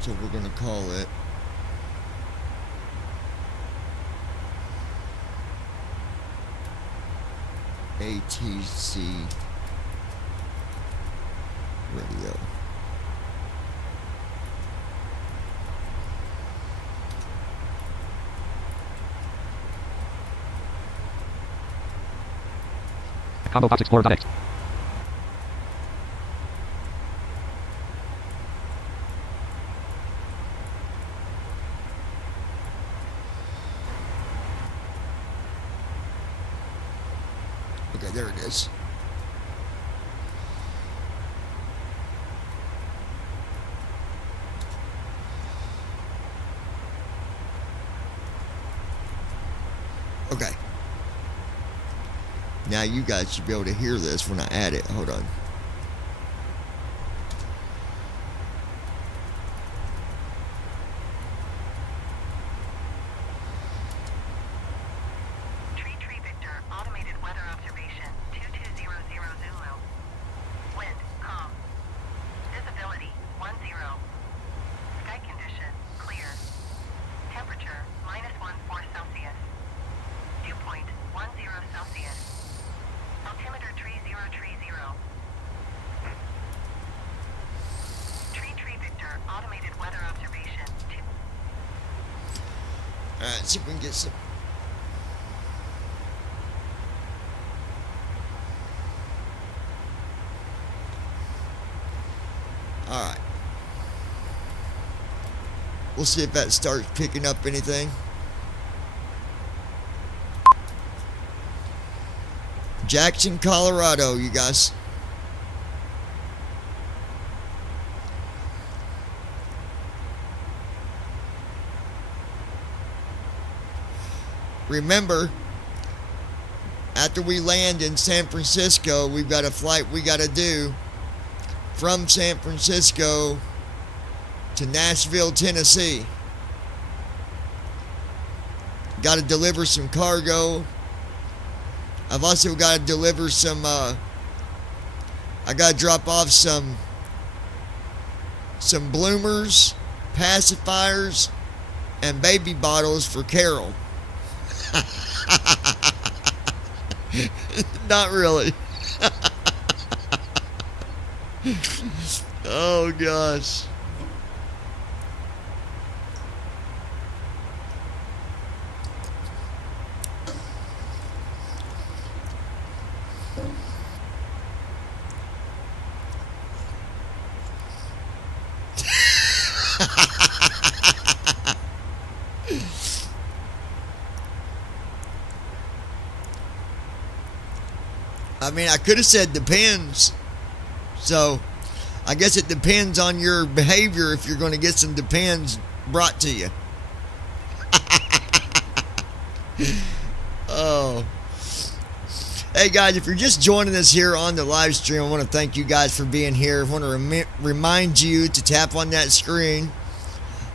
So we're gonna call it ATC Radio. Combo Box Explorer.x. Okay, there it is. Okay. Now you guys should be able to hear this when I add it. Hold on. Tree Victor, automated weather observation, 2200 Zulu. Wind, calm. Visibility, 10. Sky condition, clear. Temperature, -14 Celsius. Dew point, 10 Celsius. Altimeter 3030. Tree Victor, automated weather observation, 2. Alright, see if we can get some. Alright. We'll see if that starts picking up anything. Jackson, Colorado, you guys. Remember, after we land in San Francisco, we've got a flight we got to do from San Francisco to Nashville, Tennessee. Got to deliver some cargo. I've also got to deliver some, I got to drop off some bloomers, pacifiers, and baby bottles for Carol. Not really. Oh gosh. I mean, I could have said depends. So, I guess it depends on your behavior if you're going to get some depends brought to you. Oh. Hey guys, if you're just joining us here on the live stream, I want to thank you guys for being here. I want to remind you to tap on that screen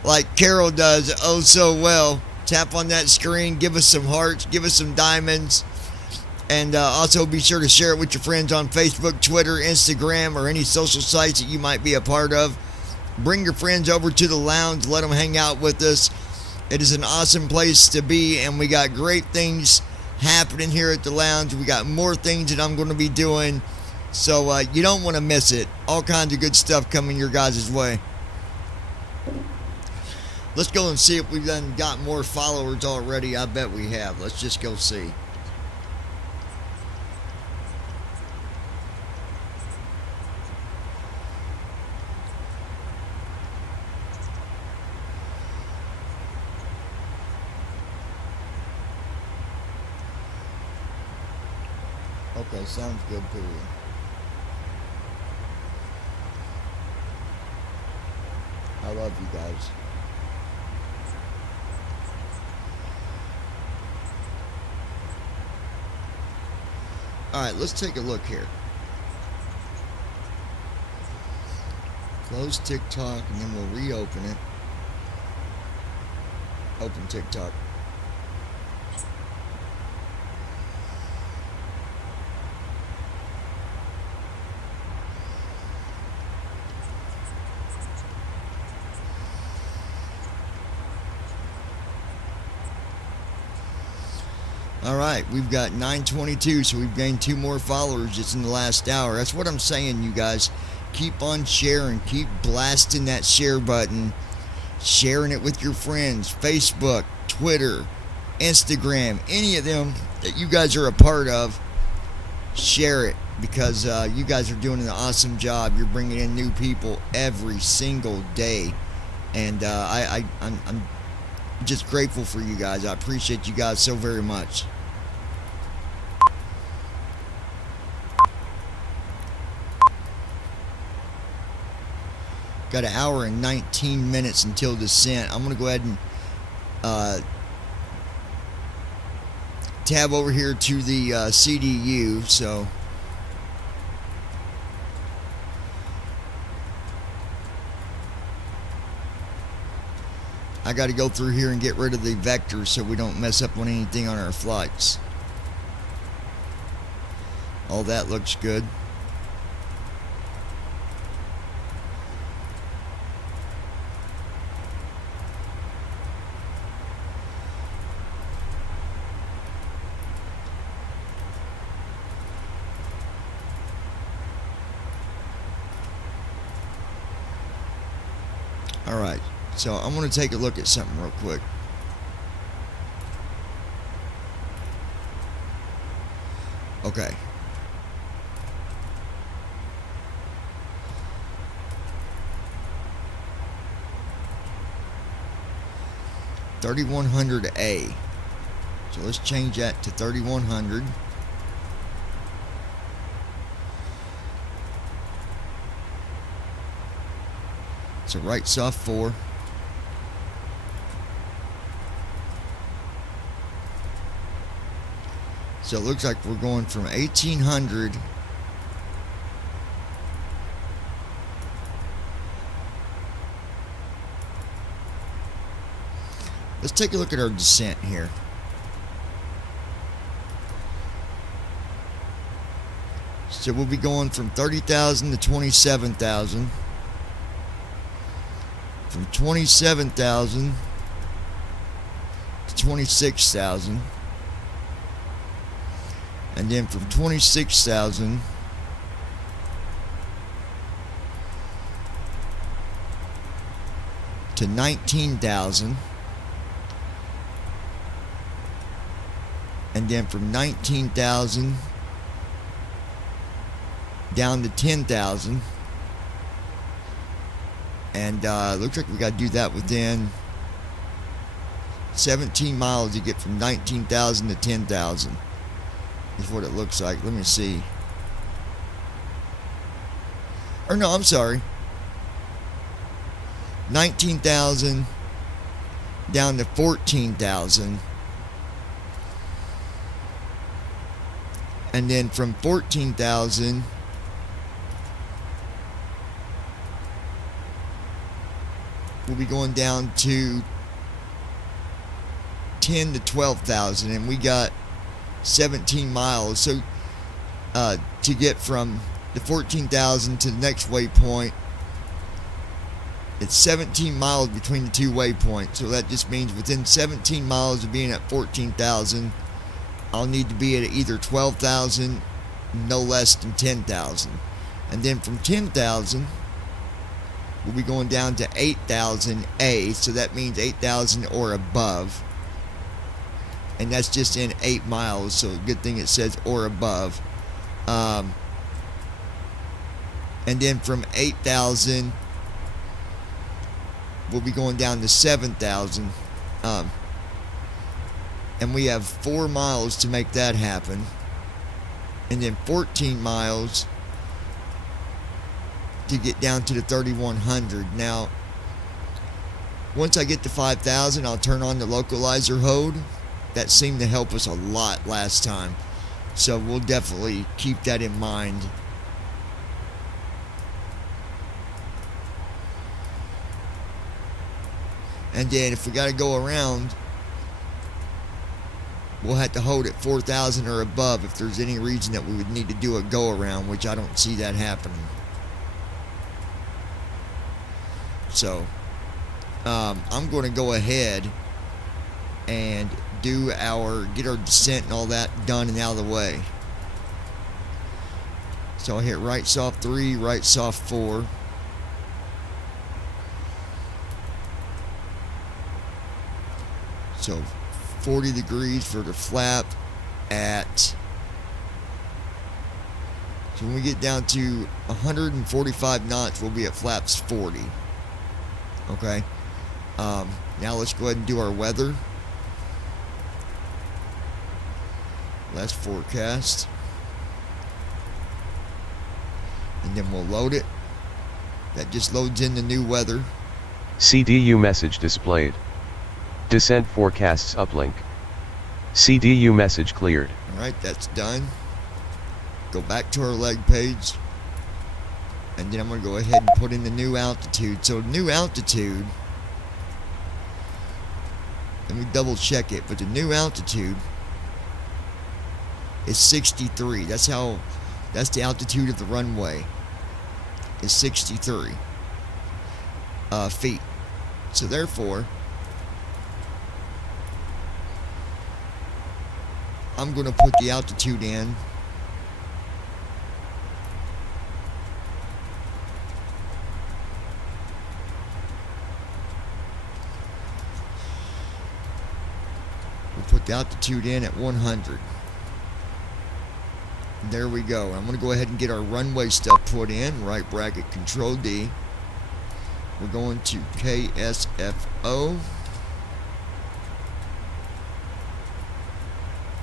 like Carol does oh so well. Tap on that screen, give us some hearts, give us some diamonds. And also be sure to share it with your friends on Facebook, Twitter, Instagram, or any social sites that you might be a part of. Bring your friends over to the lounge. Let them hang out with us. It is an awesome place to be, and we got great things happening here at the lounge. We got more things that I'm going to be doing, so you don't want to miss it. All kinds of good stuff coming your guys' way. Let's go and see if we've done got more followers already. I bet we have. Let's just go see. Okay, sounds good, period. I love you guys. Alright, let's take a look here. Close TikTok and then we'll reopen it. Open TikTok. Alright, we've got 922, so we've gained 2 more followers just in the last hour. That's what I'm saying, you guys. Keep on sharing. Keep blasting that share button. Sharing it with your friends. Facebook, Twitter, Instagram, any of them that you guys are a part of. Share it, because you guys are doing an awesome job. You're bringing in new people every single day. And I'm just grateful for you guys. I appreciate you guys so very much. Got an hour and 19 minutes until descent. I'm going to go ahead and tab over here to the CDU. So I got to go through here and get rid of the vectors so we don't mess up on anything on our flights. All that looks good. Alright, so I'm going to take a look at something real quick. Okay. $3,100A. So let's change that to 3,100. It's a right soft 4. So it looks like we're going from 1,800 let's take a look at our descent here. So we'll be going from 30,000 to 27,000. From 27,000 to 26,000. And then from 26,000 to 19,000. And then from 19,000 down to 10,000. And looks like we got to do that within 17 miles to get from 19,000 to 10,000. Is what it looks like. Let me see. Or no, I'm sorry. 19,000 down to 14,000. And then from 14,000 we'll be going down to 10 to 12,000, and we got 17 miles. So to get from the 14,000 to the next waypoint, it's 17 miles between the 2 waypoints. So that just means within 17 miles of being at 14,000, I'll need to be at either 12,000, no less than 10,000. And then from 10,000 we'll be going down to 8,000 A, so that means 8,000 or above. And that's just in 8 miles, so good thing it says or above. And then from 8,000, we'll be going down to 7,000. And we have 4 miles to make that happen. And then 14 miles to get down to the 3,100. Now, once I get to 5,000, I'll turn on the localizer hold. That seemed to help us a lot last time. So we'll definitely keep that in mind. And then if we got to go around, we'll have to hold at 4,000 or above if there's any reason that we would need to do a go around, which I don't see that happening. So I'm going to go ahead and get our descent and all that done and out of the way. So I'll hit right soft 3, right soft 4. So 40 degrees for the flap at, so when we get down to 145 knots, we'll be at flaps 40. Okay. Now let's go ahead and do our weather. Last forecast. And then we'll load it. That just loads in the new weather. CDU message displayed. Descent forecasts uplink. CDU message cleared. Alright, that's done. Go back to our leg page. And then I'm going to go ahead and put in the new altitude. So new altitude, let me double check it, but the new altitude is 63. That's the altitude of the runway, is 63 feet. So therefore, I'm going to put the altitude in put the altitude in at 100. There we go. I'm going to go ahead and get our runway stuff put in. Right bracket Control D. We're going to KSFO.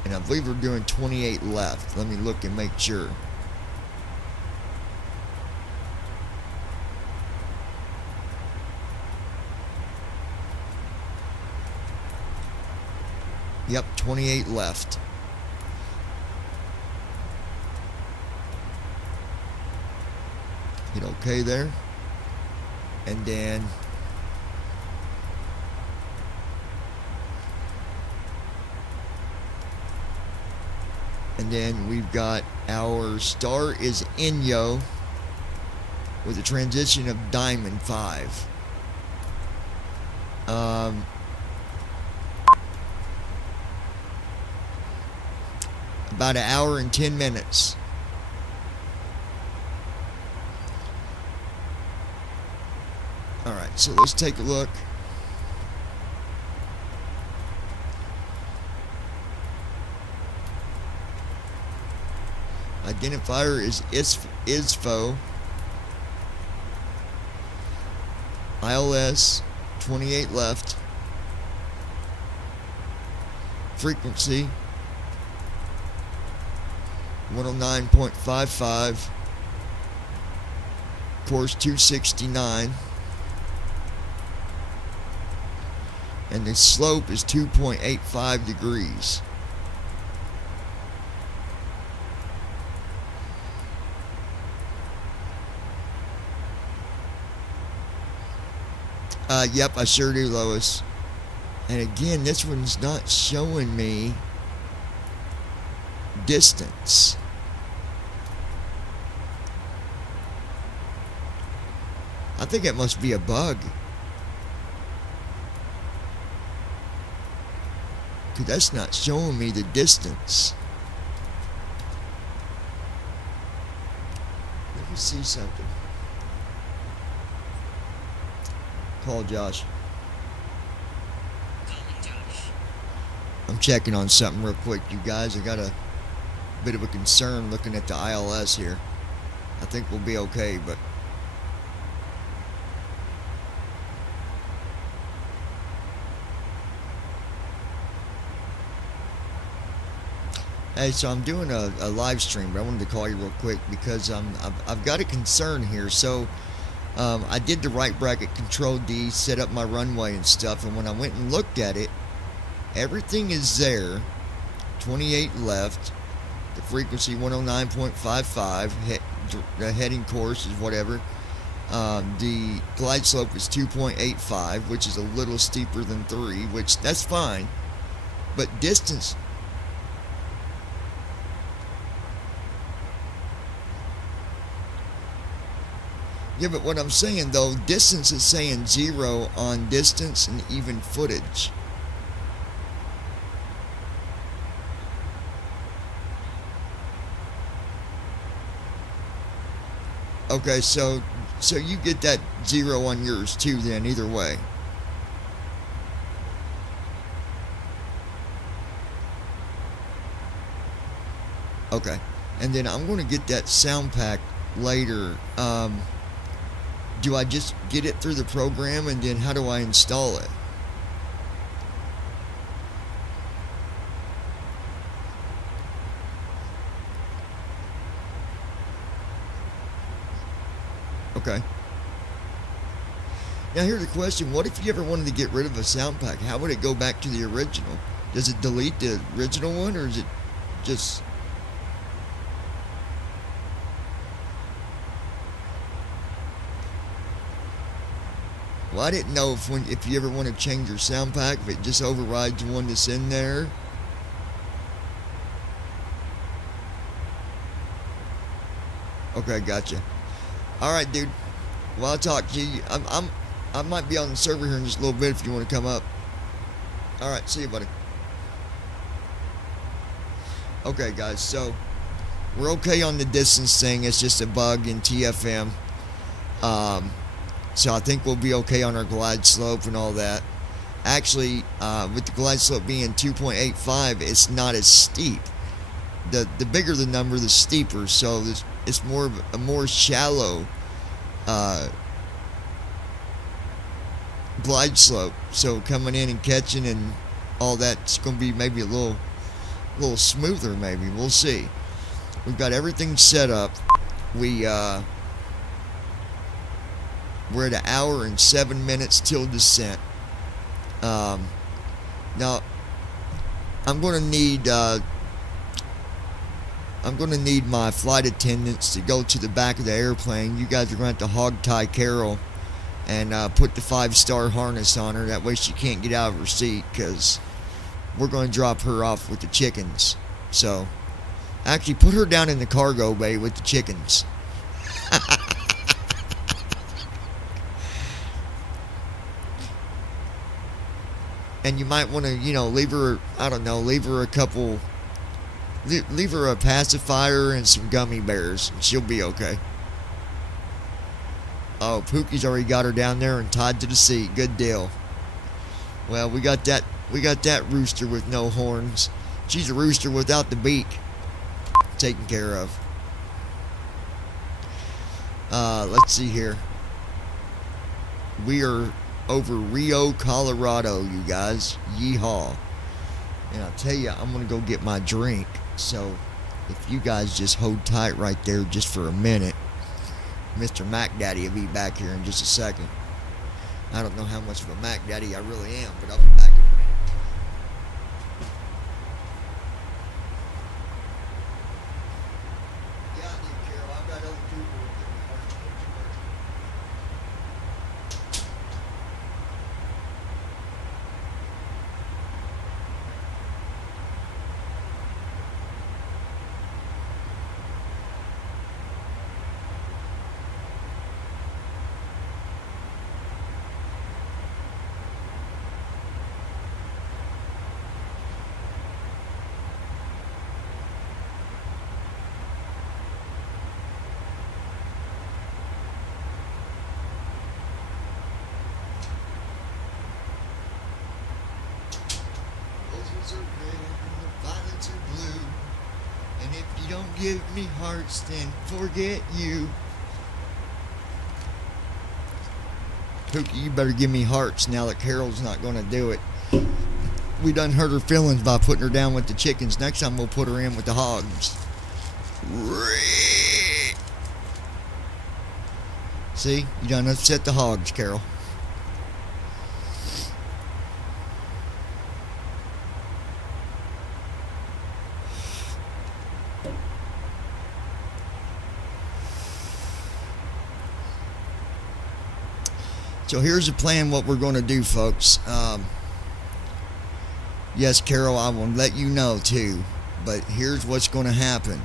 And I believe we're doing 28 left. Let me look and make sure. Yep, 28 left. Hit OK there. And then we've got our star is Inyo with a transition of Diamond 5. About an hour and 10 minutes. Alright, so let's take a look. Identifier is ISFO. ILS 28 left. Frequency 109.55. Course 269. And the slope is 2.85 degrees. Yep, I sure do, Lois. And again, this one's not showing me distance. I think it must be a bug. Because that's not showing me the distance. Let me see something. Call Josh. Calling Josh. I'm checking on something real quick, you guys. I got a bit of a concern looking at the ILS here. I think we'll be okay, but hey, so I'm doing a live stream, but I wanted to call you real quick because I've got a concern here. So I did the right bracket Control D, set up my runway and stuff, and when I went and looked at it, everything is there. 28 left, the frequency 109.55, the heading course is whatever. The glide slope is 2.85, which is a little steeper than 3, which that's fine, but distance. Yeah, but what I'm saying though, distance is saying 0 on distance and even footage. Okay, so you get that 0 on yours too then, either way. Okay, and then I'm going to get that sound pack later. Do I just get it through the program, and then how do I install it? Okay. Now here's the question. What if you ever wanted to get rid of a sound pack? How would it go back to the original? Does it delete the original one, or is it just... Well, I didn't know if you ever want to change your sound pack, if it just overrides the one that's in there. Okay, gotcha. All right, dude. Well, I'll talk to you. I might be on the server here in just a little bit if you want to come up. All right, see you, buddy. Okay, guys. So we're okay on the distance thing. It's just a bug in TFM. So I think we'll be okay on our glide slope and all that. Actually, with the glide slope being 2.85, it's not as steep. The bigger the number, the steeper. So it's more of a more shallow glide slope. So coming in and catching and all that's going to be maybe a little smoother. Maybe we'll see. We've got everything set up. We're at 1 hour and 7 minutes till descent. Now, I'm going to need my flight attendants to go to the back of the airplane. You guys are going to have to hog tie Carol and put the 5-star harness on her. That way she can't get out of her seat, because we're going to drop her off with the chickens. So, actually, put her down in the cargo bay with the chickens. And you might want to, leave her, I don't know, leave her a pacifier and some gummy bears, and she'll be okay. Oh, Pookie's already got her down there and tied to the seat. Good deal. Well, we got that rooster with no horns. She's a rooster without the beak. Taken care of. Let's see here. We are over Rio, Colorado, you guys. Yeehaw. And I'll tell you, I'm going to go get my drink. So, if you guys just hold tight right there just for a minute, Mr. Mac Daddy will be back here in just a second. I don't know how much of a Mac Daddy I really am, but I'll be back in a minute. Yeah, I do, Carol. I've got other people who give me hard time. roses are red and the violets are blue. And if you don't give me hearts, then forget you. Pookie, you better give me hearts now that Carol's not going to do it. We done hurt her feelings by putting her down with the chickens. Next time we'll put her in with the hogs. See, you done upset the hogs, Carol. So here's the plan, what we're going to do, folks. Yes, Carol, I will let you know too. But here's what's going to happen.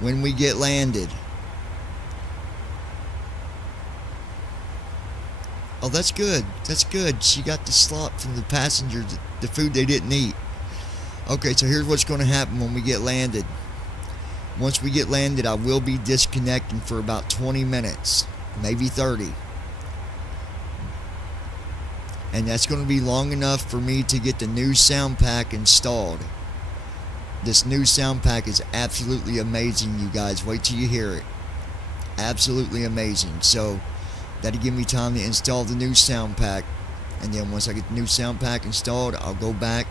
When we get landed. Oh, that's good. That's good. She got the slop from the passengers, the food they didn't eat. Okay, so here's what's going to happen when we get landed. Once we get landed, I will be disconnecting for about 20 minutes, maybe 30. And that's going to be long enough for me to get the new sound pack installed. This new sound pack is absolutely amazing, you guys. Wait till you hear it. Absolutely amazing. So that'll give me time to install the new sound pack. And then once I get the new sound pack installed, I'll go back,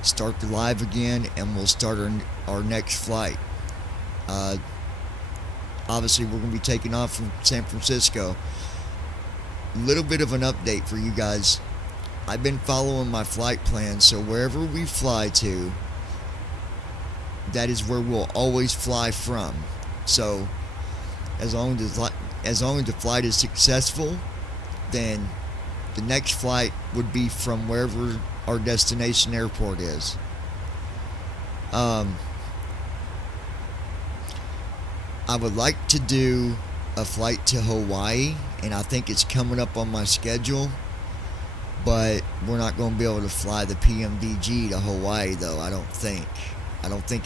start the live again, and we'll start our next flight. Obviously, we're going to be taking off from San Francisco. Little bit of an update for you guys. I've been following my flight plan, so wherever we fly to, that is where we'll always fly from. So as long as the flight is successful, then the next flight would be from wherever our destination airport is. I would like to do a flight to Hawaii, and I think it's coming up on my schedule, but we're not going to be able to fly the PMDG to Hawaii, though. I don't think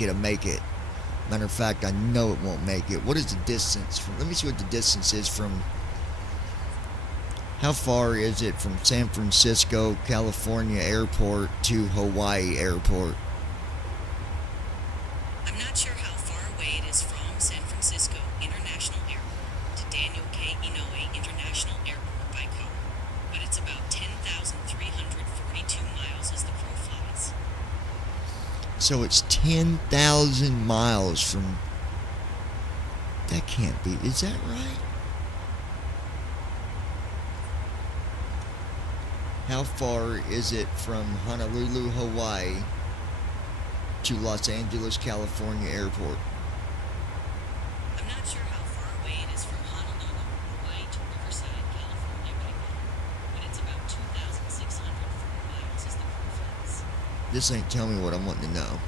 it'll make it. Matter of fact, I know it won't make it. What is the distance from, let me see what the distance is from, how far is it from San Francisco, California airport to Hawaii airport? I'm not sure how far away it is from San Francisco International Airport to Daniel K. Inouye International Airport by car, but it's about 10,342 miles as the crow flies. So it's 10,000 miles from, that can't be, is that right? How far is it from Honolulu, Hawaii to Los Angeles, California airport? I'm not sure how far away it is from Honolulu, Hawaii to Riverside, California by car, but it's about 2,604 miles as the crow flies. This ain't telling me what I'm wanting to know.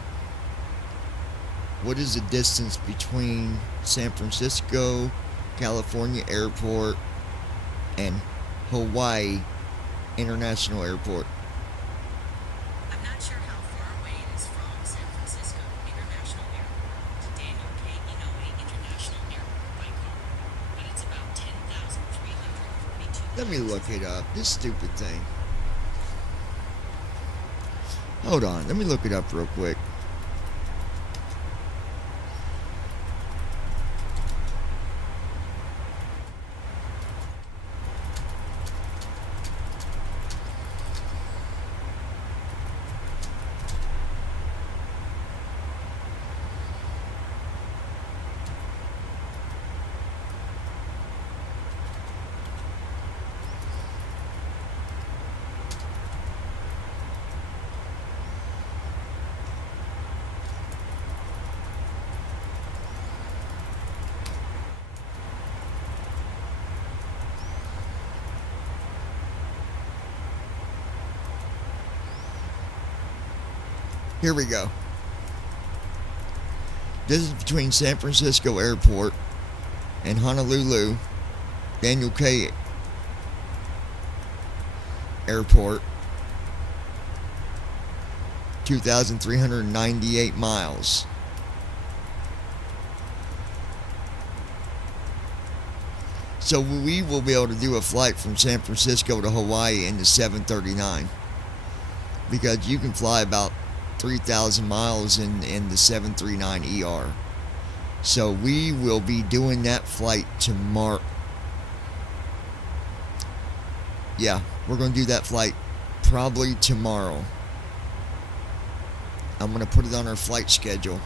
What is the distance between San Francisco, California airport and Hawaii International Airport? I'm not sure how far away it is from San Francisco International Airport to Daniel K. Inouye International Airport by car, but it's about 10,342 Let me look it up. This stupid thing. Hold on. Let me look it up real quick. Here we go. This is between San Francisco Airport and Honolulu, Daniel K. Airport, 2,398 miles. So we will be able to do a flight from San Francisco to Hawaii in the 739. because you can fly about 3,000 miles in the 739ER. So we will be doing that flight tomorrow. Yeah, we're going to do that flight probably tomorrow. I'm going to put it on our flight schedule.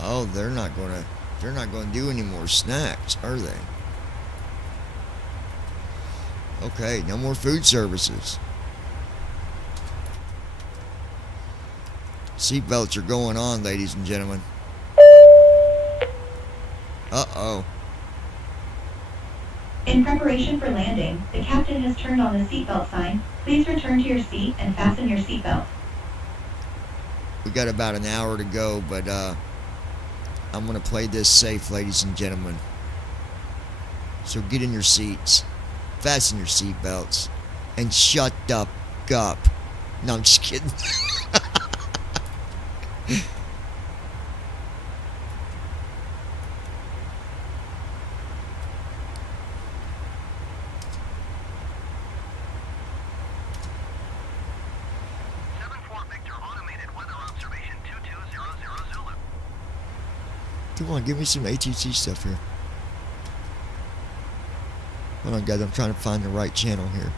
Oh, they're not going to do any more snacks, are they? Okay, no more food services. Seatbelts are going on, ladies and gentlemen. Uh-oh. In preparation for landing, the captain has turned on the seatbelt sign. Please return to your seat and fasten your seatbelt. We got about an hour to go, but I'm going to play this safe, ladies and gentlemen. So get in your seats, fasten your seatbelts, and shut the f*** up. No, I'm just kidding. Come on, give me some ATC stuff here. Hold on, guys. I'm trying to find the right channel here.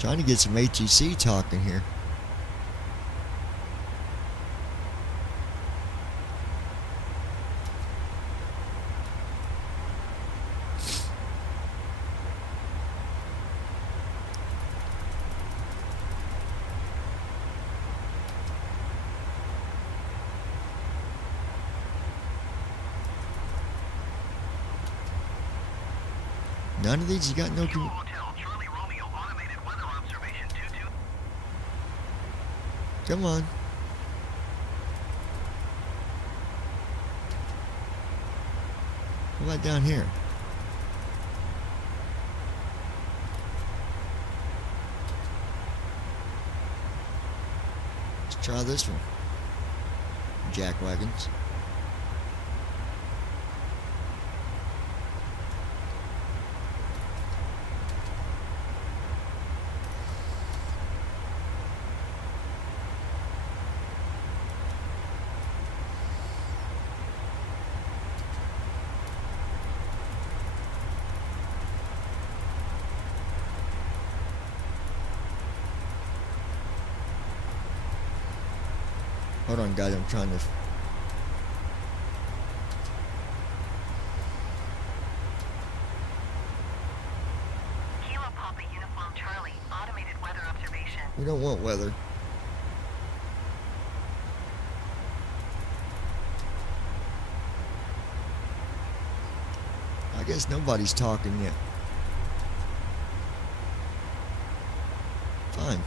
Trying to get some ATC talking here. None of these, you got no... Come on. What about down here? Let's try this one. Jack wagons. Hold on, guys. I'm trying to... Kilo Papa Uniform Charlie, automated weather observation. We don't want weather. I guess nobody's talking yet. Fine.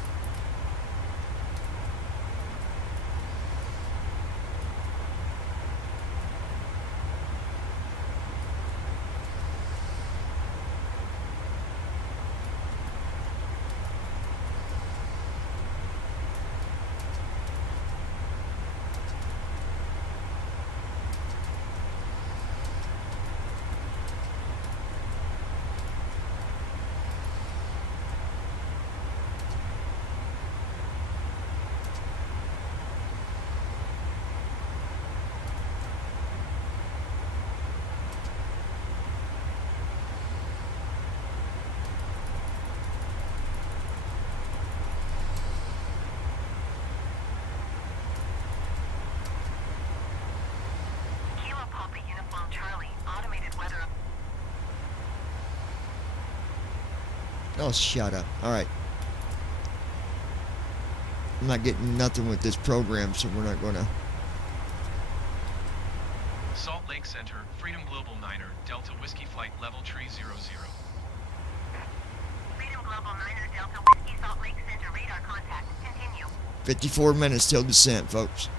Oh, shut up. All right. I'm not getting nothing with this program, so we're not gonna. Salt Lake Center, Freedom Global Niner, Delta Whiskey Flight Level Tree 00. Freedom Global 9er Delta Whiskey Salt Lake Center radar contact. Continue. 54 minutes till descent, folks.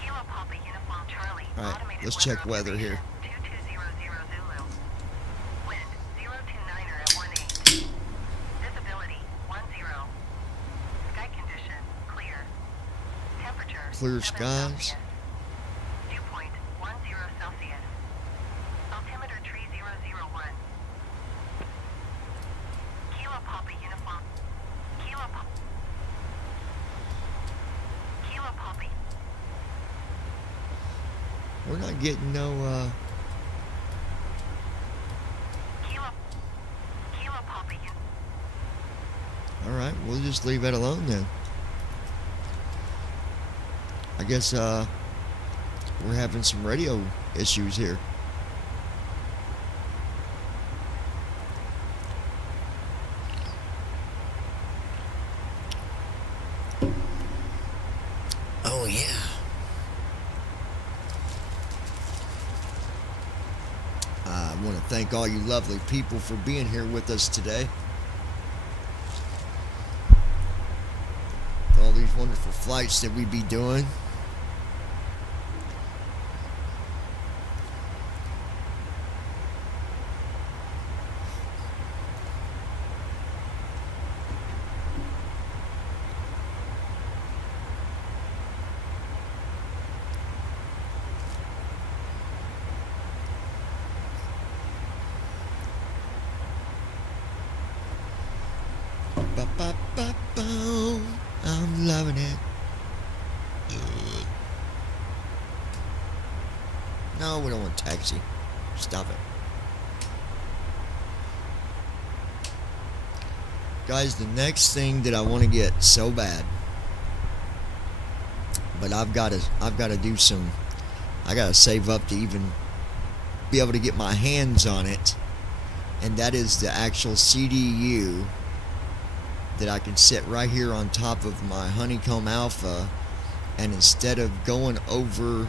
Kilo Papa Uniform Charlie. All right, Automated let's check weather here. 2200 Zulu. Wind 029er at 18. Visibility 10. Sky condition clear. Temperature Clear 7 skies. Celsius. Dew point 10 Celsius. Altimeter tree 001. Kilo Papa Uniform. Kilo Papa. Kilo Papa. We're not getting no. Kilo Papa. All right, we'll just leave it alone then. I guess we're having some radio issues here. Oh yeah. I want to thank all you lovely people for being here with us today. All these wonderful flights that we be doing. Ba-ba-ba-boom. I'm loving it. No, we don't want taxi. Stop it. Guys, the next thing that I want to get so bad, but I've got to do some, I got to save up to even be able to get my hands on it, and that is the actual CDU that I can sit right here on top of my Honeycomb Alpha, and instead of going over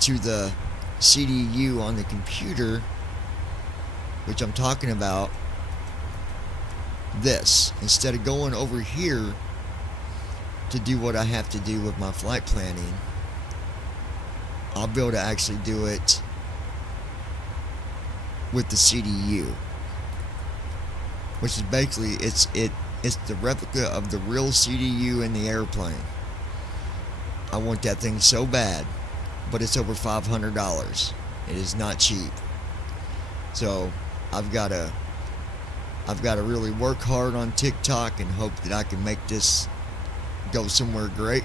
to the CDU on the computer, which I'm talking about this, instead of going over here to do what I have to do with my flight planning, I'll be able to actually do it with the CDU, which is basically it's the replica of the real CDU in the airplane. I want that thing so bad, but it's over $500. It is not cheap. So I've got to really work hard on TikTok and hope that I can make this go somewhere great,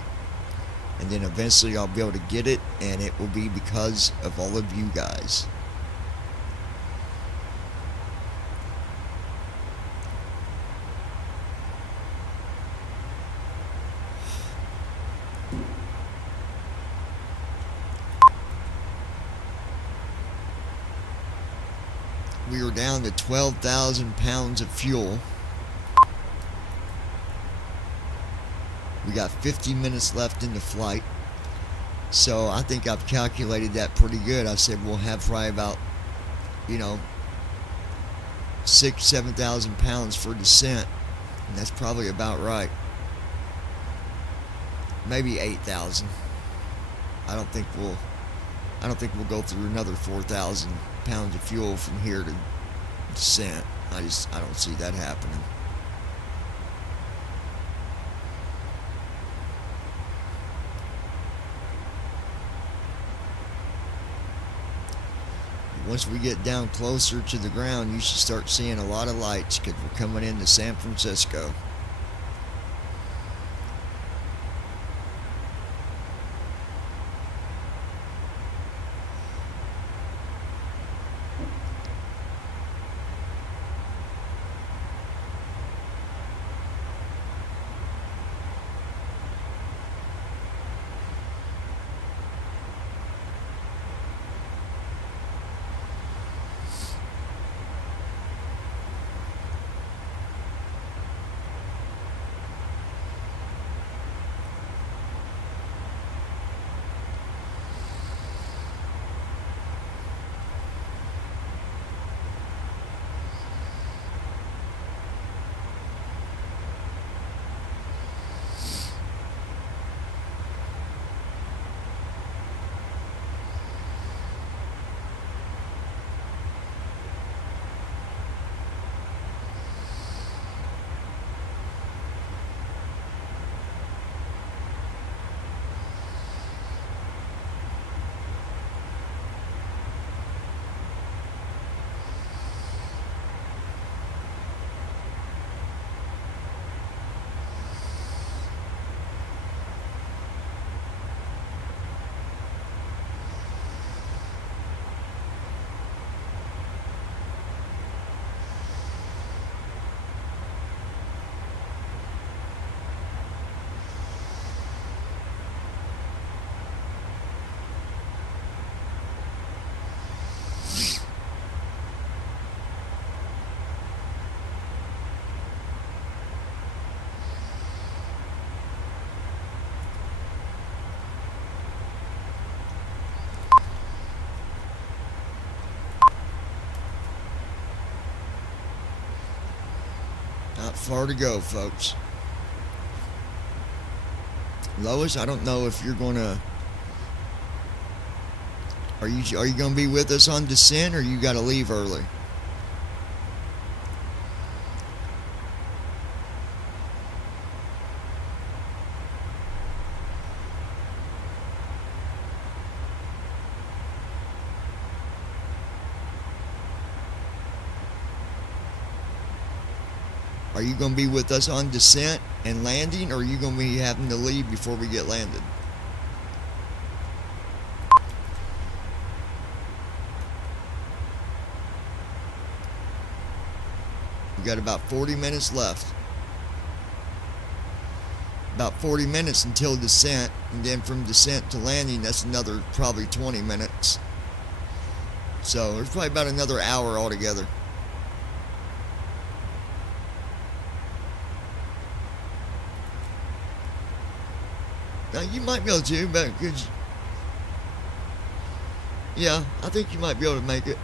and then eventually I'll be able to get it, and it will be because of all of you guys. We are down to 12,000 pounds of fuel. We got 50 minutes left in the flight. So I think I've calculated that pretty good. I said we'll have probably about, 7,000 pounds for descent. And that's probably about right. Maybe 8,000. I don't think we'll go through another 4,000 pounds of fuel from here to descent. I don't see that happening. Once we get down closer to the ground, you should start seeing a lot of lights because we're coming into San Francisco. Not far to go, folks. Lois, I don't know if you're gonna. Are you gonna be with us on descent, or you got to leave early? Are you going to be with us on descent and landing, or are you going to be having to leave before we get landed? We got about 40 minutes left. About 40 minutes until descent, and then from descent to landing, that's another probably 20 minutes. So there's probably about another hour altogether. Now, you might be able to, but yeah, I think you might be able to make it.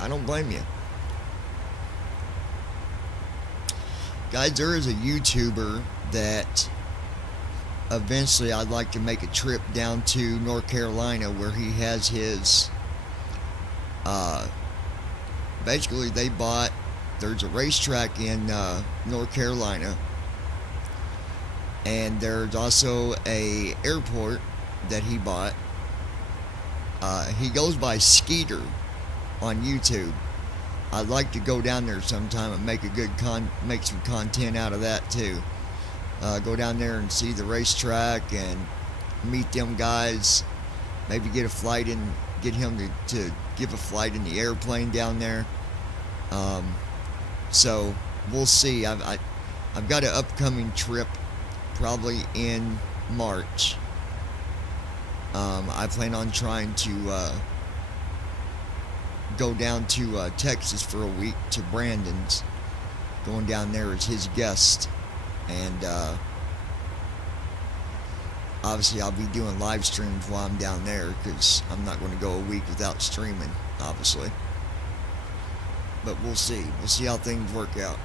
I don't blame you. Guys, there is a YouTuber that eventually I'd like to make a trip down to North Carolina where he has his, basically there's a racetrack in North Carolina, and there's also a airport that he bought. He goes by Skeeter on YouTube. I'd like to go down there sometime and make make some content out of that too. Go down there and see the racetrack and meet them guys. Maybe get a flight and get him to give a flight in the airplane down there. So we'll see. I've got an upcoming trip probably in March. I plan on trying to go down to Texas for a week to Brandon's, going down there as his guest, and obviously I'll be doing live streams while I'm down there because I'm not going to go a week without streaming, obviously. But we'll see how things work out.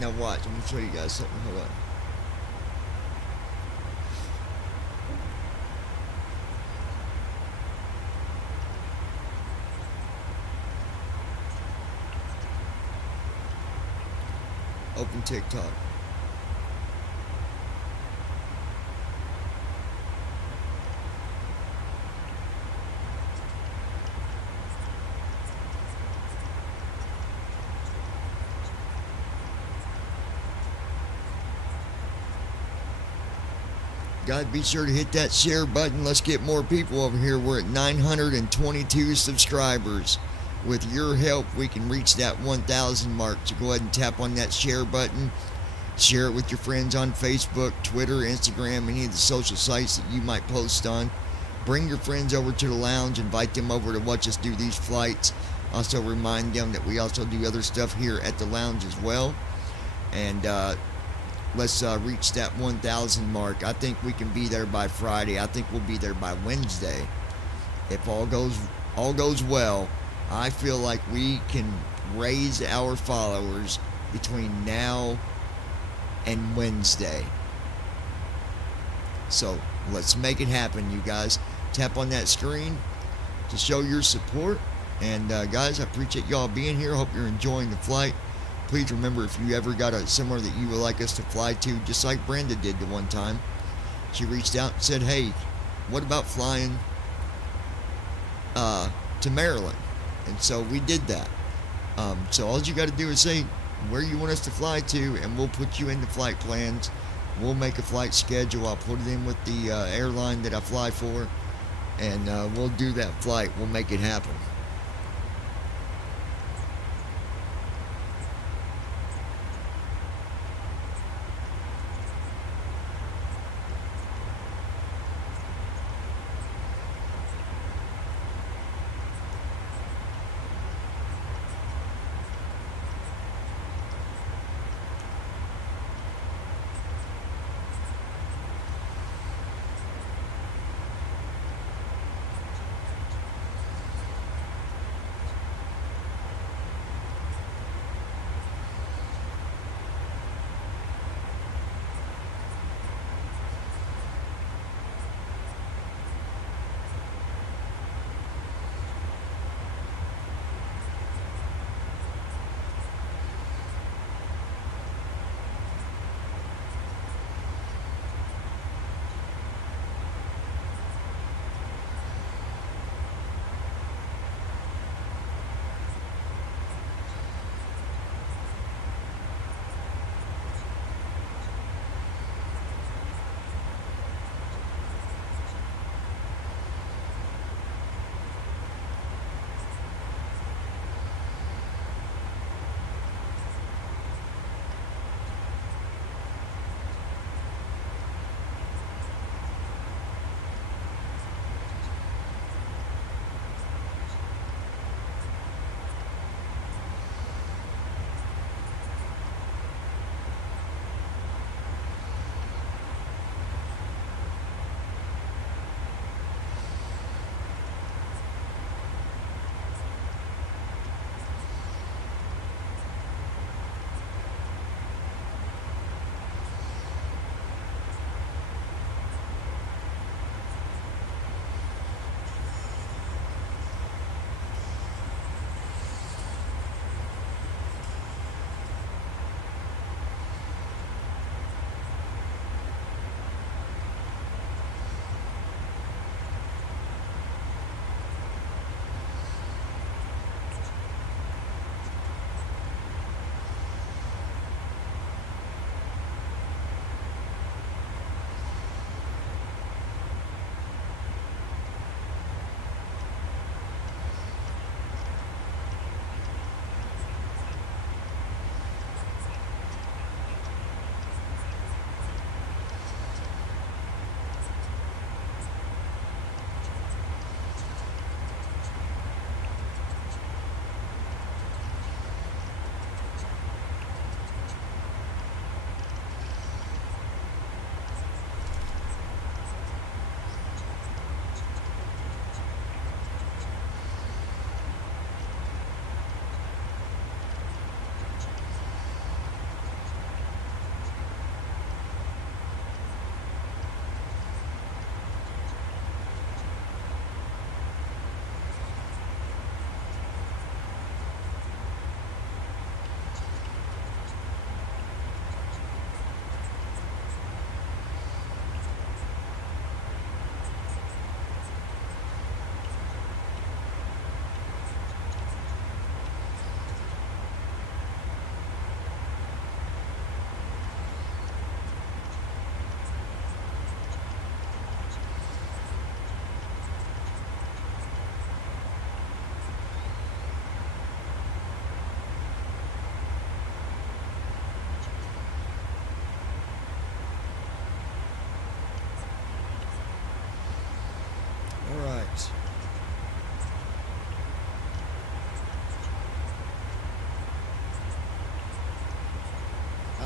Now watch, I'm going to show you guys something. Hold on. Open TikTok. Guys, be sure to hit that share button. Let's get more people over here. We're at 922 subscribers. With your help, we can reach that 1,000 mark. So go ahead and tap on that share button. Share it with your friends on Facebook, Twitter, Instagram, any of the social sites that you might post on. Bring your friends over to the lounge. Invite them over to watch us do these flights. Also remind them that we also do other stuff here at the lounge as well. And let's reach that 1,000 mark. I think we can be there by Friday. I think we'll be there by Wednesday. If all goes well, I feel like we can raise our followers between now and Wednesday. So let's make it happen, you guys. Tap on that screen to show your support. And guys, I appreciate y'all being here. Hope you're enjoying the flight. Please remember, if you ever got a somewhere that you would like us to fly to, just like Brenda did the one time, she reached out and said, hey, what about flying to Maryland? And so we did that. So all you got to do is say where you want us to fly to, and we'll put you into flight plans. We'll make a flight schedule. I'll put it in with the airline that I fly for, and we'll do that flight. We'll make it happen.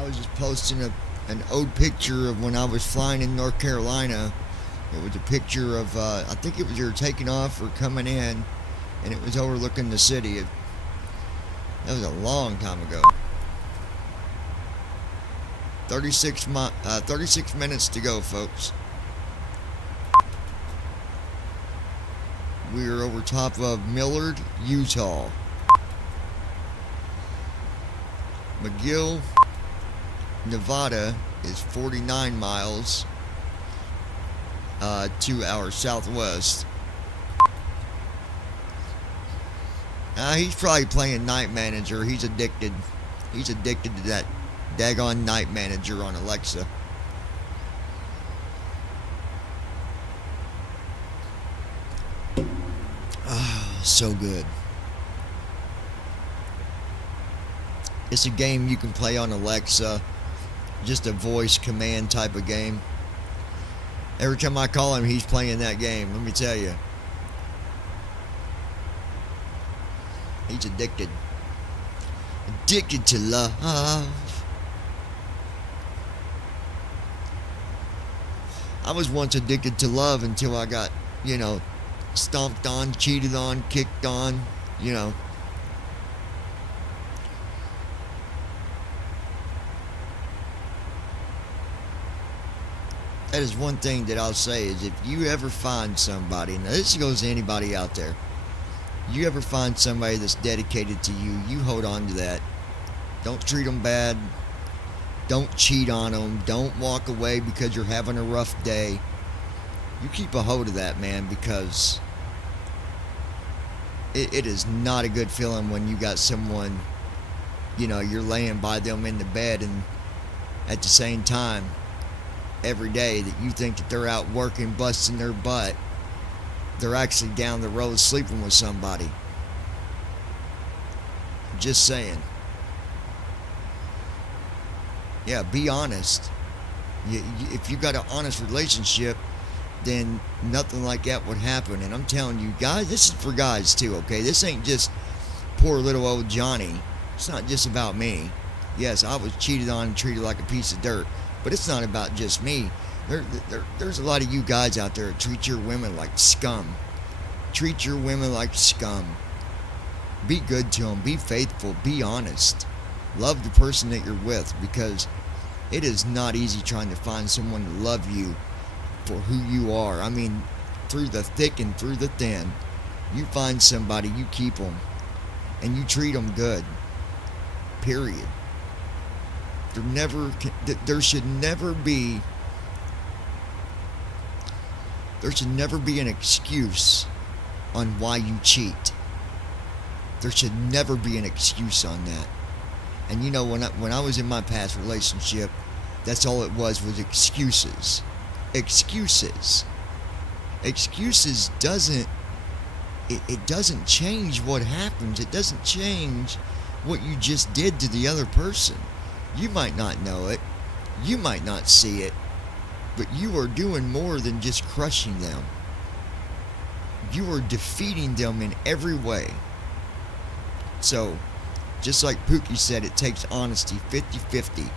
I was just posting an old picture of when I was flying in North Carolina. It was a picture of, I think it was you were taking off or coming in, and it was overlooking the city. That was a long time ago. 36 minutes to go, folks. We are over top of Millard, Utah. McGill, Nevada is 49 miles to our southwest. He's probably playing Night Manager. He's addicted. He's addicted to that daggone Night Manager on Alexa. So good. It's a game you can play on Alexa. Just a voice command type of game. Every time I call him, he's playing that game. Let me tell you. He's addicted. Addicted to love. I was once addicted to love until I got, stomped on, cheated on, kicked on, That is one thing that I'll say is if you ever find somebody, now this goes to anybody out there, you ever find somebody that's dedicated to you, you hold on to that. Don't treat them bad. Don't cheat on them. Don't walk away because you're having a rough day. You keep a hold of that, man, because it is not a good feeling when you got someone, you're laying by them in the bed, and at the same time, every day that you think that they're out working, busting their butt, they're actually down the road sleeping with somebody. Just saying. Yeah, be honest. If you got an honest relationship, then nothing like that would happen. And I'm telling you, guys, this is for guys too, okay? This ain't just poor little old Johnny. It's not just about me. Yes, I was cheated on and treated like a piece of dirt, but it's not about just me. There's a lot of you guys out there that treat your women like scum. Treat your women like scum. Be good to them. Be faithful. Be honest. Love the person that you're with, because it is not easy trying to find someone to love you for who you are. I mean, through the thick and through the thin. You find somebody, you keep them, and you treat them good. Period. There should never be an excuse on why you cheat. There should never be an excuse on that. And when I was in my past relationship, that's all it was excuses. Excuses doesn't change what happens. It doesn't change what you just did to the other person. You might not know it, you might not see it, but you are doing more than just crushing them. You are defeating them in every way. So, just like Pookie said, it takes honesty, 50-50.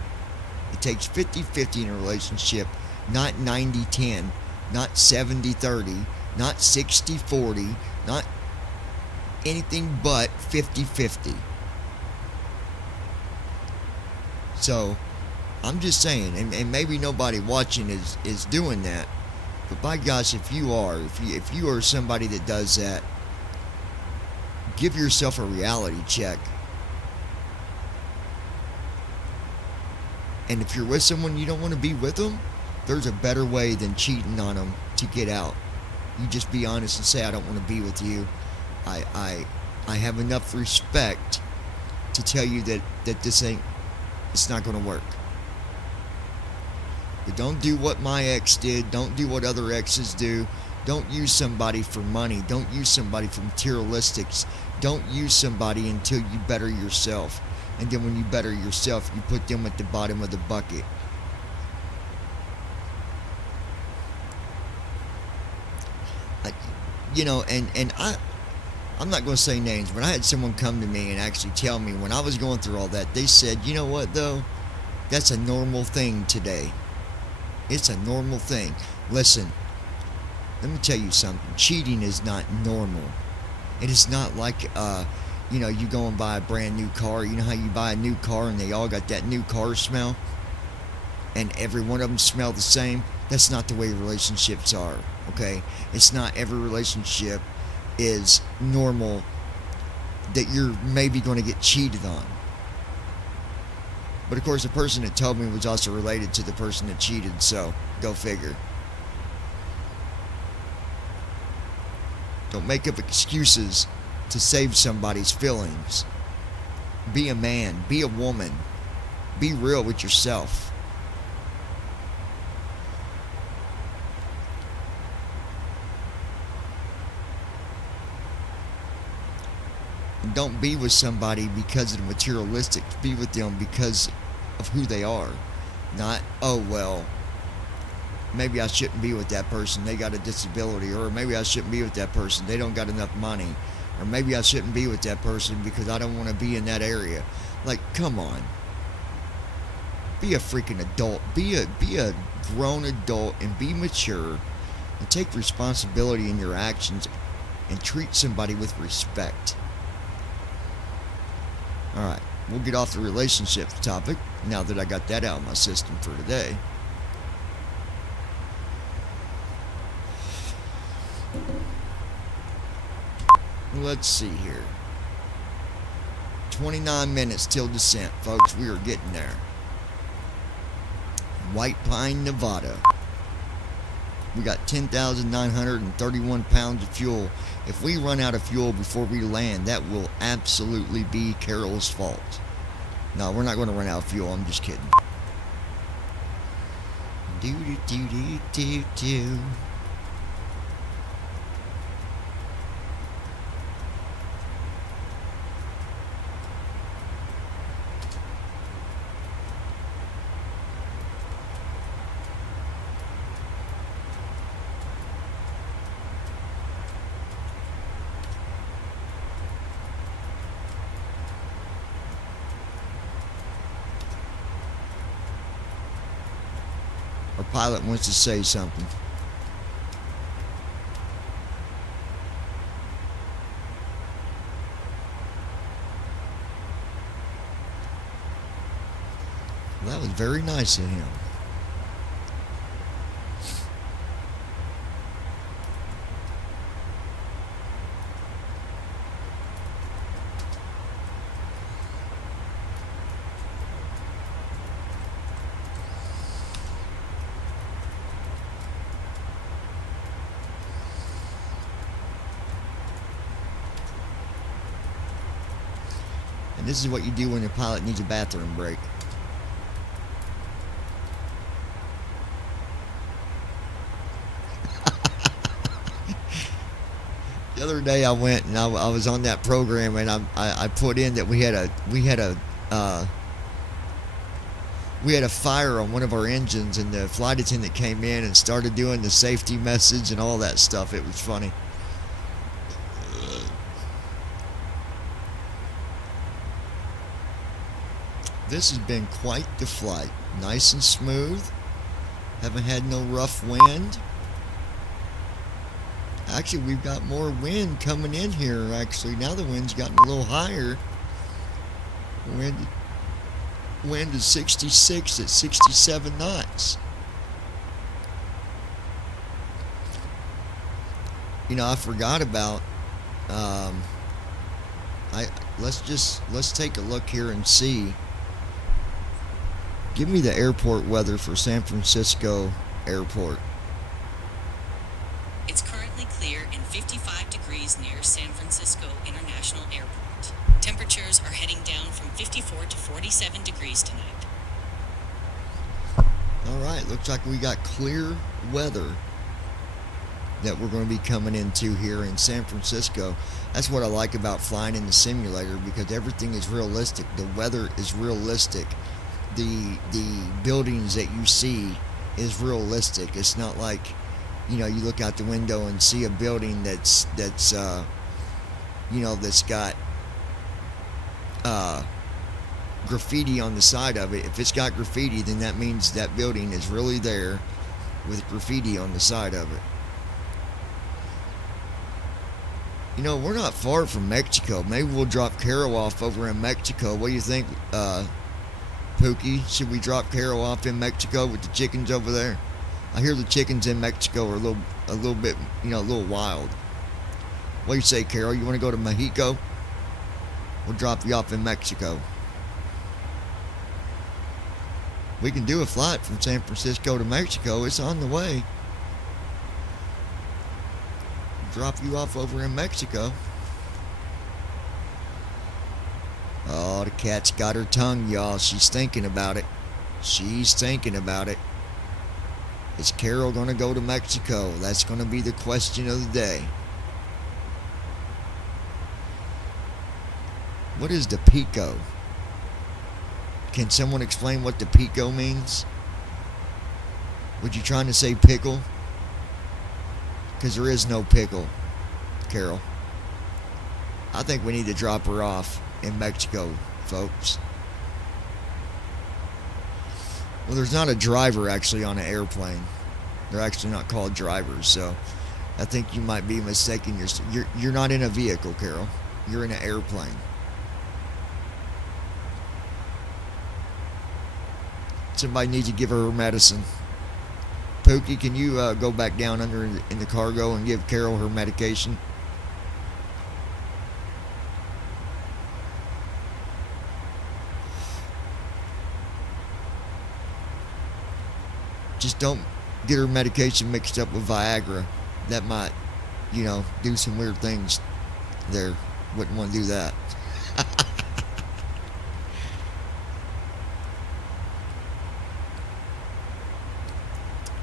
It takes 50-50 in a relationship, not 90-10, not 70-30, not 60-40, not anything but 50-50. So, I'm just saying, and maybe nobody watching is doing that, but by gosh, if you are somebody that does that, give yourself a reality check. And if you're with someone you don't want to be with them, there's a better way than cheating on them to get out. You just be honest and say, I don't want to be with you. I have enough respect to tell you that it's not going to work. But don't do what my ex did. Don't do what other exes do. Don't use somebody for money. Don't use somebody for materialistics. Don't use somebody until you better yourself. And then when you better yourself, you put them at the bottom of the bucket. I'm not going to say names, but I had someone come to me and actually tell me when I was going through all that, they said, you know what though? That's a normal thing today. It's a normal thing. Listen, let me tell you something. Cheating is not normal. It is not like, you go and buy a brand new car. You know how you buy a new car and they all got that new car smell? And every one of them smell the same? That's not the way relationships are, okay? It's not every relationship is normal that you're maybe going to get cheated on. But of course, the person that told me was also related to the person that cheated, so go figure. Don't make up excuses to save somebody's feelings. Be a man. Be a woman. Be real with yourself. And don't be with somebody because of the materialistic. Be with them because of who they are. Not, oh, well, maybe I shouldn't be with that person. They got a disability. Or maybe I shouldn't be with that person. They don't got enough money. Or maybe I shouldn't be with that person because I don't want to be in that area. Like, come on. Be a freaking adult. Be a grown adult and be mature and take responsibility in your actions and treat somebody with respect. Alright, we'll get off the relationships topic now that I got that out of my system for today. Let's see here. 29 minutes till descent, folks. We are getting there. White Pine, Nevada. We got 10,931 pounds of fuel. If we run out of fuel before we land, that will absolutely be Carol's fault. No, we're not going to run out of fuel. I'm just kidding. Do. Our pilot wants to say something. Well, that was very nice of him. And this is what you do when your pilot needs a bathroom break. The other day I went and I was on that program and I put in that we had a fire on one of our engines and the flight attendant came in and started doing the safety message and all that stuff. It was funny. This has been quite the flight. Nice and smooth. Haven't had no rough wind. Actually, we've got more wind coming in here, actually. Now the wind's gotten a little higher. Wind is 66 at 67 knots. You know, I forgot about... let's take a look here and see. Give me the airport weather for San Francisco Airport. It's currently clear and 55 degrees near San Francisco International Airport. Temperatures are heading down from 54 to 47 degrees tonight. Alright, looks like we got clear weather that we're going to be coming into here in San Francisco. That's what I like about flying in the simulator, because everything is realistic. The weather is realistic. The buildings that you see is realistic. It's not like, you know, you look out the window and see a building that's got graffiti on the side of it. If it's got graffiti, then that means that building is really there with graffiti on the side of it. You know, we're not far from Mexico. Maybe we'll drop Carol off over in Mexico. What do you think, Pookie? Should we drop Carol off in Mexico with the chickens over there? I hear the chickens in Mexico are a little bit, a little wild. What do you say, Carol? You want to go to Mexico? We'll drop you off in Mexico. We can do a flight from San Francisco to Mexico. It's on the way. Drop you off over in Mexico. Oh, the cat's got her tongue, y'all. She's thinking about it. She's thinking about it. Is Carol going to go to Mexico? That's going to be the question of the day. What is the pico? Can someone explain what the pico means? Would you trying to say pickle? Because there is no pickle, Carol. I think we need to drop her off in Mexico, folks. Well, there's not a driver actually on an airplane. They're actually not called drivers, so I think you might be mistaken. You're not in a vehicle, Carol. You're in an airplane. Somebody needs to give her medicine. Pookie, can you go back down under in the cargo and give Carol her medication? Just don't get her medication mixed up with Viagra. That might, do some weird things there. Wouldn't want to do that.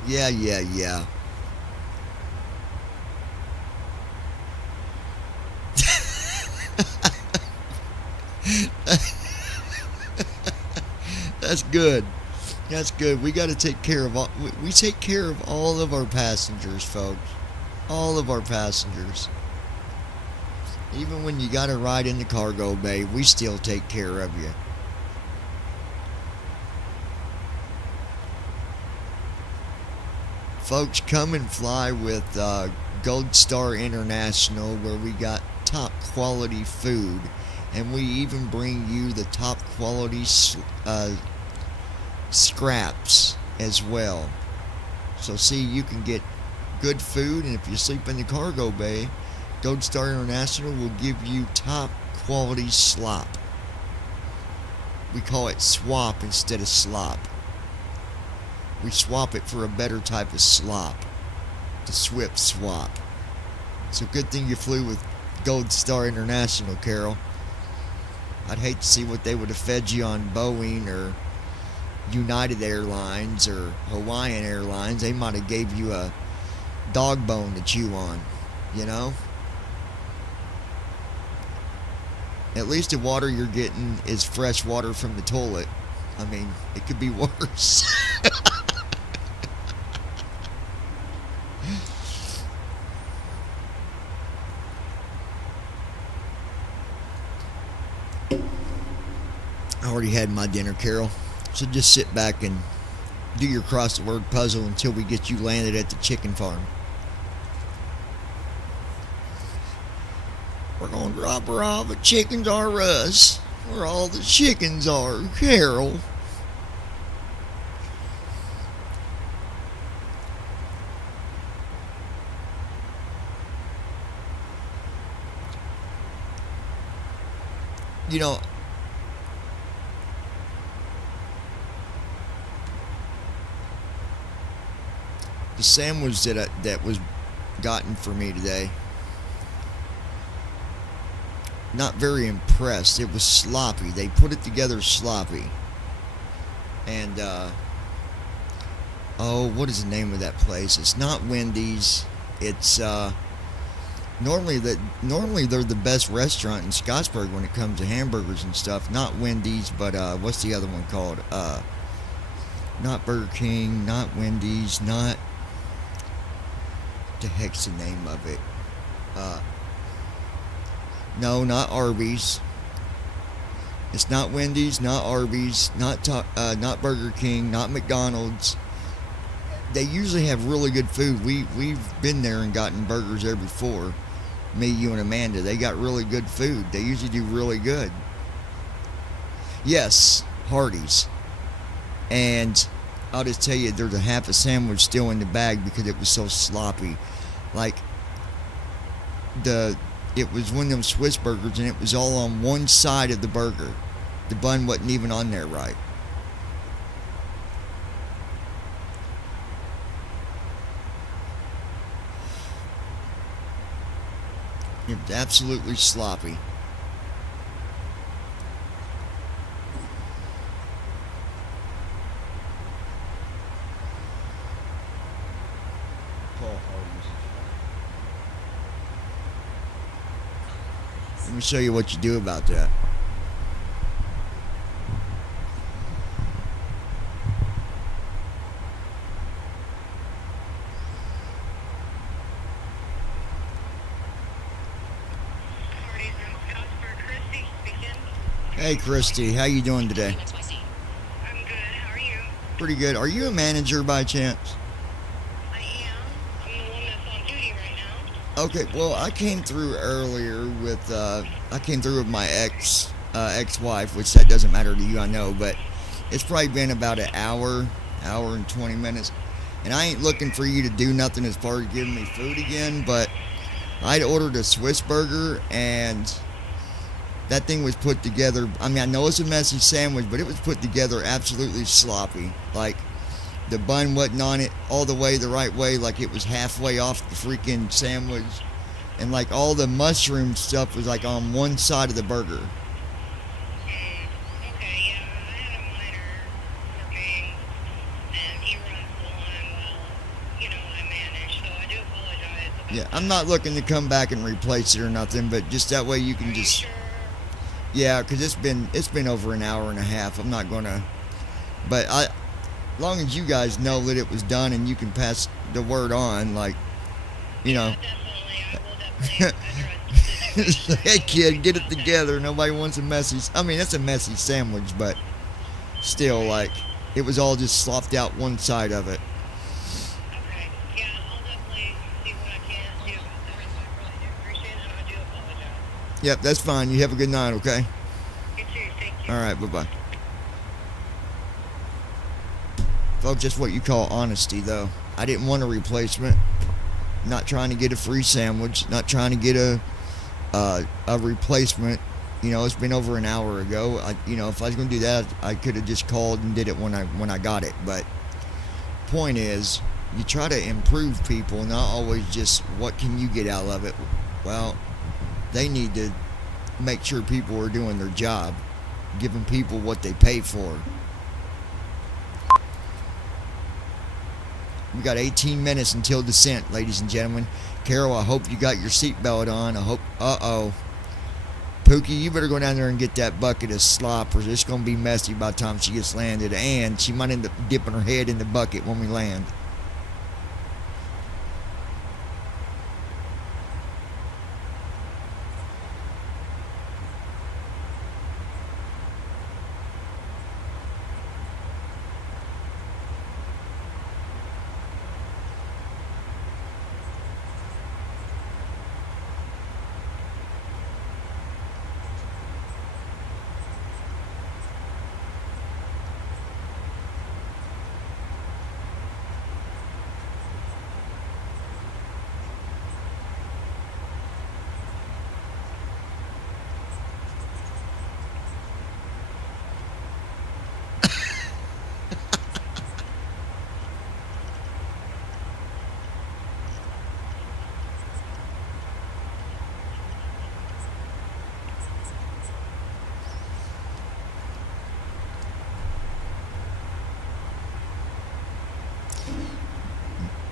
Yeah. That's good. That's good. We got to take care of all. We take care of all of our passengers, folks. All of our passengers. Even when you got to ride in the cargo bay, we still take care of you. Folks, come and fly with Gold Star International, where we got top quality food, and we even bring you the top quality scraps as well. So see, you can get good food, and if you sleep in the cargo bay, Gold Star International will give you top quality slop. We call it swap instead of slop. We swap it for a better type of slop. The Swift swap. So good thing you flew with Gold Star International, Carol. I'd hate to see what they would have fed you on Boeing or United Airlines or Hawaiian Airlines. They might have gave you a dog bone to chew on, At least the water you're getting is fresh water from the toilet. I mean, it could be worse. I already had my dinner, Carol. So just sit back and do your crossword puzzle until we get you landed at the chicken farm. We're going to drop her off at Chickens R Us, where all the chickens are, Carol. The sandwich that was gotten for me today, not very impressed. It was sloppy. They put it together sloppy. And what is the name of that place? It's not Wendy's. It's normally they're the best restaurant in Scottsburg when it comes to hamburgers and stuff. Not Wendy's, but what's the other one called? Not Burger King, not Wendy's, not, the heck's the name of it? No, not Arby's. It's not Wendy's, not Arby's, not Burger King, not McDonald's. They usually have really good food. We've been there and gotten burgers there before. Me, you, and Amanda. They got really good food. They usually do really good. Yes, Hardee's. And I'll just tell you, there's a half a sandwich still in the bag because it was so sloppy. Like, it was one of them Swiss burgers, and it was all on one side of the burger. The bun wasn't even on there right. It was absolutely sloppy. Let me show you what you do about that. Hey Christy, how you doing today? I'm good. How are you? Pretty good. Are you a manager by chance? I am. I'm the one that's on duty right now. Okay, well I came through earlier with my ex-wife, which that doesn't matter to you, I know, but it's probably been about an hour and 20 minutes. And I ain't looking for you to do nothing as far as giving me food again, but I'd ordered a Swiss burger, and that thing was put together. I mean, I know it's a messy sandwich, but it was put together absolutely sloppy. Like, the bun wasn't on it all the way the right way, like it was halfway off the freaking sandwich. And, like, all the mushroom stuff was, like, on one side of the burger. Okay, yeah, I had a minor working, and he runs the line while, I manage, so I do apologize about Yeah, I'm not looking to come back and replace it or nothing, but just that way you can Are you just... sure? Yeah, because it's been over an hour and a half. I'm not gonna, but as long as you guys know that it was done and you can pass the word on, like, Definitely, I will definitely address the situation. hey kid, get it together. Nobody wants a messy. I mean, it's a messy sandwich, but still, like, it was all just slopped out one side of it. Okay, yeah, I'll definitely see what I can do about that. I really do appreciate it, and I do apologize. Yep, that's fine. You have a good night, okay? You too, thank you. All right, bye-bye. Folks, that's what you call honesty, though. I didn't want a replacement. Not trying to get a free sandwich. Not trying to get a replacement. It's been over an hour ago. If I was going to do that, I could have just called and did it when I got it. But point is, you try to improve people, not always just what can you get out of it. Well, they need to make sure people are doing their job, giving people what they pay for. We got 18 minutes until descent, ladies and gentlemen. Carol, I hope you got your seatbelt on. I hope... Uh-oh. Pookie, you better go down there and get that bucket of slop, or it's going to be messy by the time she gets landed, and she might end up dipping her head in the bucket when we land.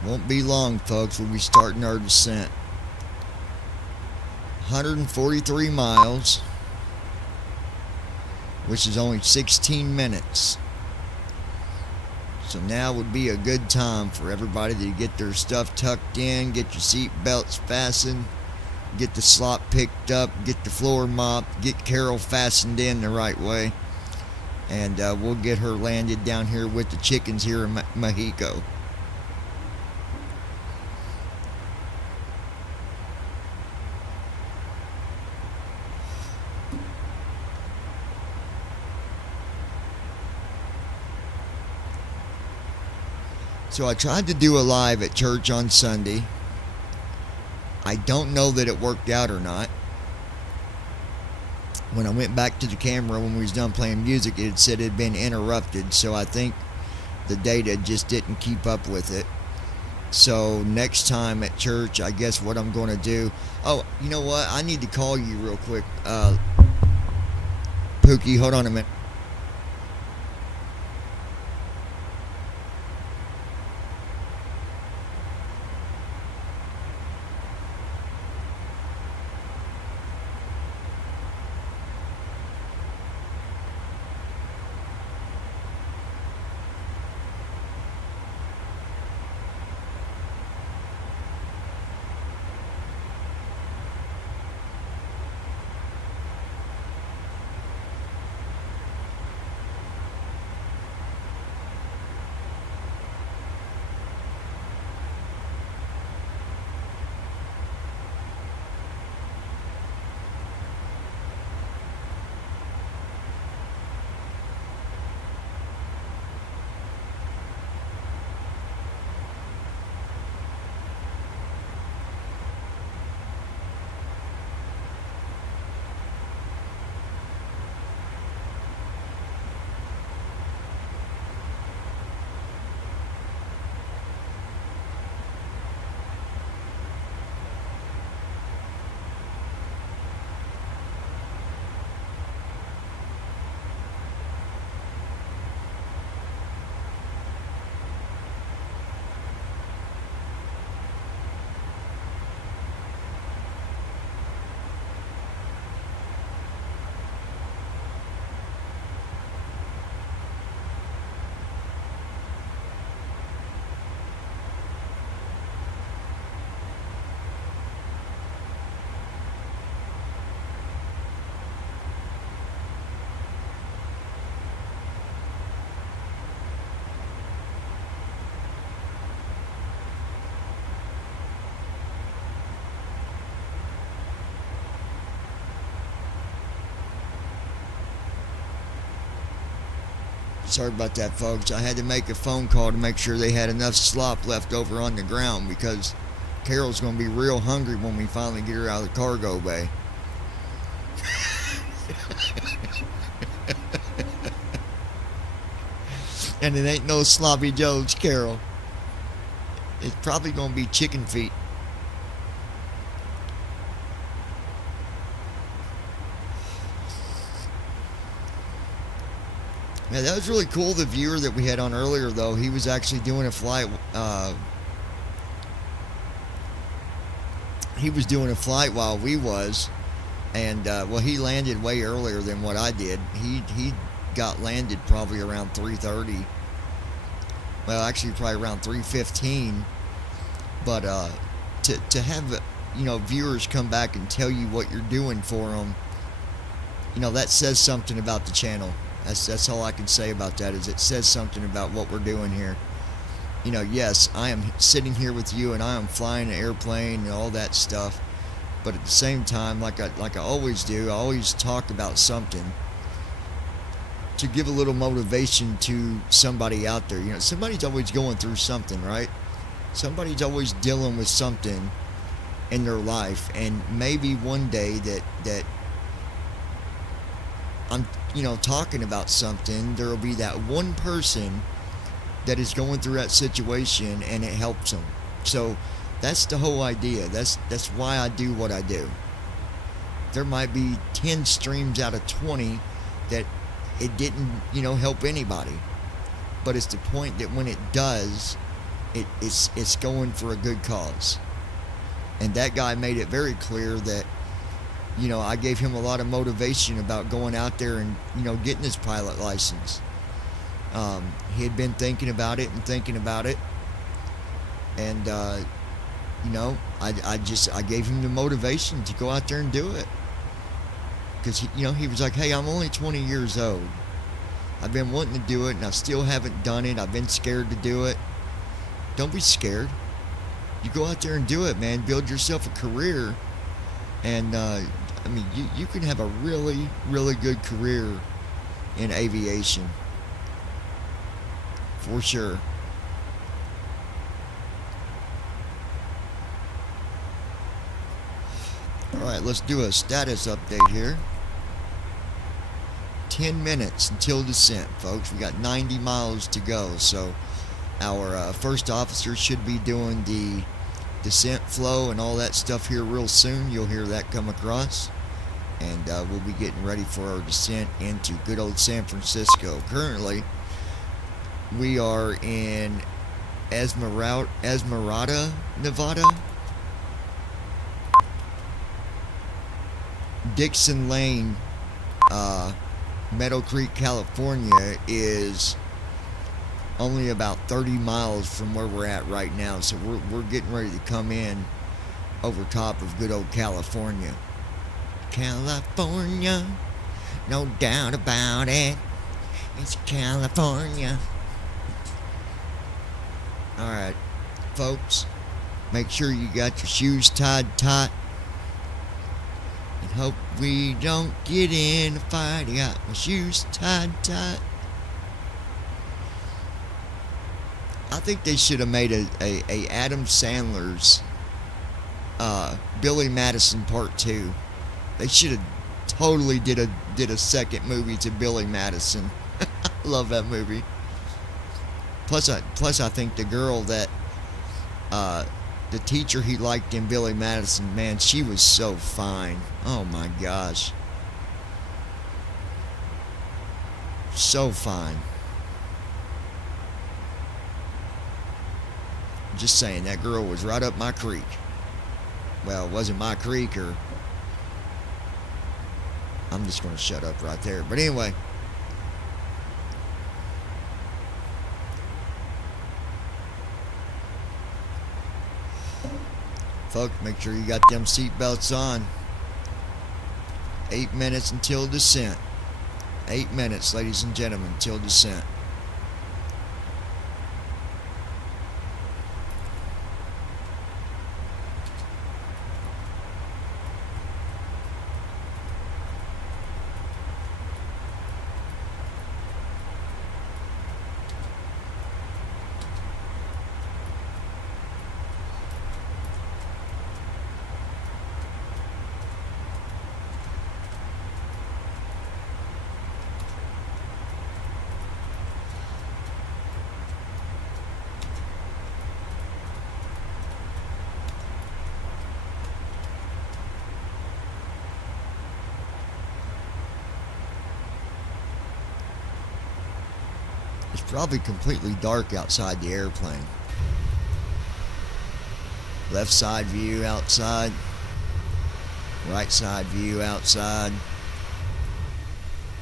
Won't be long, folks. We'll be starting our descent. 143 miles, which is only 16 minutes. So now would be a good time for everybody to get their stuff tucked in, get your seat belts fastened, get the slop picked up, get the floor mopped, get Carol fastened in the right way, and we'll get her landed down here with the chickens here in Mexico. So I tried to do a live at church on Sunday. I don't know that it worked out or not. When I went back to the camera when we was done playing music, it said it had been interrupted. So I think the data just didn't keep up with it. So next time at church, I guess what I'm going to do... Oh, you know what? I need to call you real quick. Pookie, hold on a minute. Sorry about that, folks. I had to make a phone call to make sure they had enough slop left over on the ground because Carol's going to be real hungry when we finally get her out of the cargo bay. And it ain't no sloppy joes, Carol. It's probably going to be chicken feet. Yeah, that was really cool. The viewer that we had on earlier, though, he was actually doing a flight. He was doing a flight while we was, and well, he landed way earlier than what I did. He got landed probably around 3:30. Well, actually, probably around 3:15. But to have viewers come back and tell you what you're doing for them, that says something about the channel. That's all I can say about that, is it says something about what we're doing here. Yes, I am sitting here with you and I am flying an airplane and all that stuff, but at the same time, like I always do, I always talk about something to give a little motivation to somebody out there. Somebody's always going through something, right? Somebody's always dealing with something in their life, and maybe one day that I'm talking about something, there will be that one person that is going through that situation and it helps them. So that's the whole idea. That's why I do what I do. There might be 10 streams out of 20 that it didn't help anybody, but it's the point that when it does, it's going for a good cause. And that guy made it very clear that I gave him a lot of motivation about going out there and, getting his pilot license. He had been thinking about it, and, you know, I gave him the motivation to go out there and do it. Because, he was like, hey, I'm only 20 years old. I've been wanting to do it, and I still haven't done it. I've been scared to do it. Don't be scared. You go out there and do it, man. Build yourself a career. And, you can have a really, really good career in aviation. For sure. Alright, let's do a status update here. 10 minutes until descent, folks. We got 90 miles to go. So our first officer should be doing the descent flow and all that stuff here real soon. You'll hear that come across. And we'll be getting ready for our descent into good old San Francisco. Currently, we are in Esmeralda, Nevada. Dixon Lane, Meadow Creek, California is only about 30 miles from where we're at right now. So we're getting ready to come in over top of good old California. California, no doubt about it. It's California. Alright, folks, make sure you got your shoes tied tight. And hope we don't get in a fight. I got my shoes tied tight. I think they should have made a Adam Sandler's Billy Madison Part 2. They should have totally did a second movie to Billy Madison. I love that movie. Plus I think the girl that the teacher he liked in Billy Madison, man, she was so fine. Oh my gosh. So fine. Just saying, that girl was right up my creek. Well, it wasn't my creek, or I'm just going to shut up right there. But anyway. Folks, make sure you got them seatbelts on. 8 minutes until descent. 8 minutes, ladies and gentlemen, till descent. It's probably completely dark outside the airplane. Left side view outside. Right side view outside.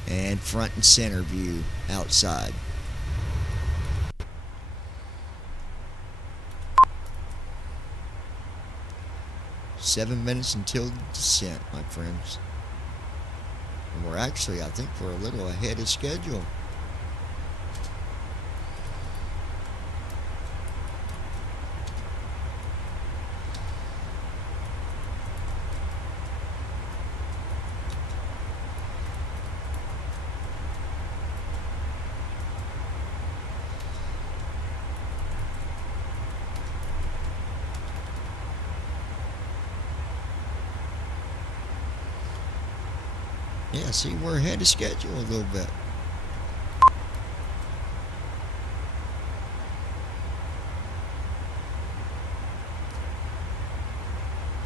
And front and center view outside. Seven minutes until descent, my friends. And we're actually, I think we're a little ahead of schedule. Yeah, see, we're ahead of schedule a little bit.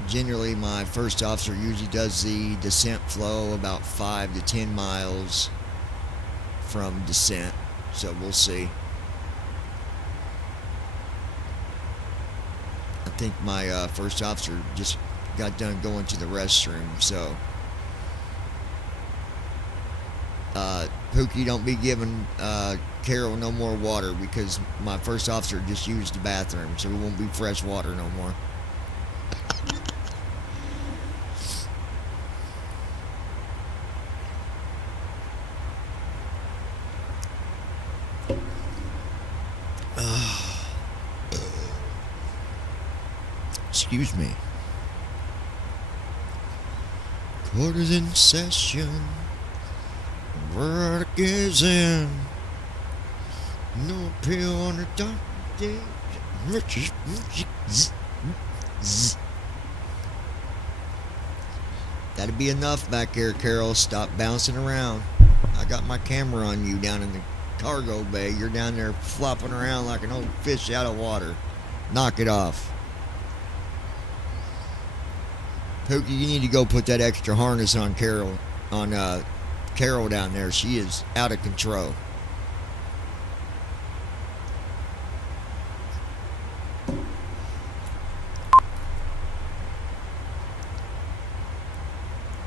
Generally, my first officer usually does the descent flow about 5 to 10 miles from descent, so we'll see. I think my first officer just got done going to the restroom, so Pookie, don't be giving Carol no more water, because my first officer just used the bathroom, so it won't be fresh water no more. Excuse me. Court is in session. Verdict is in. No appeal on the docket. That'd be enough back there, Carol. Stop bouncing around. I got my camera on you down in the cargo bay. You're down there flopping around like an old fish out of water. Knock it off. Pookie, you need to go put that extra harness on Carol down there. She is out of control.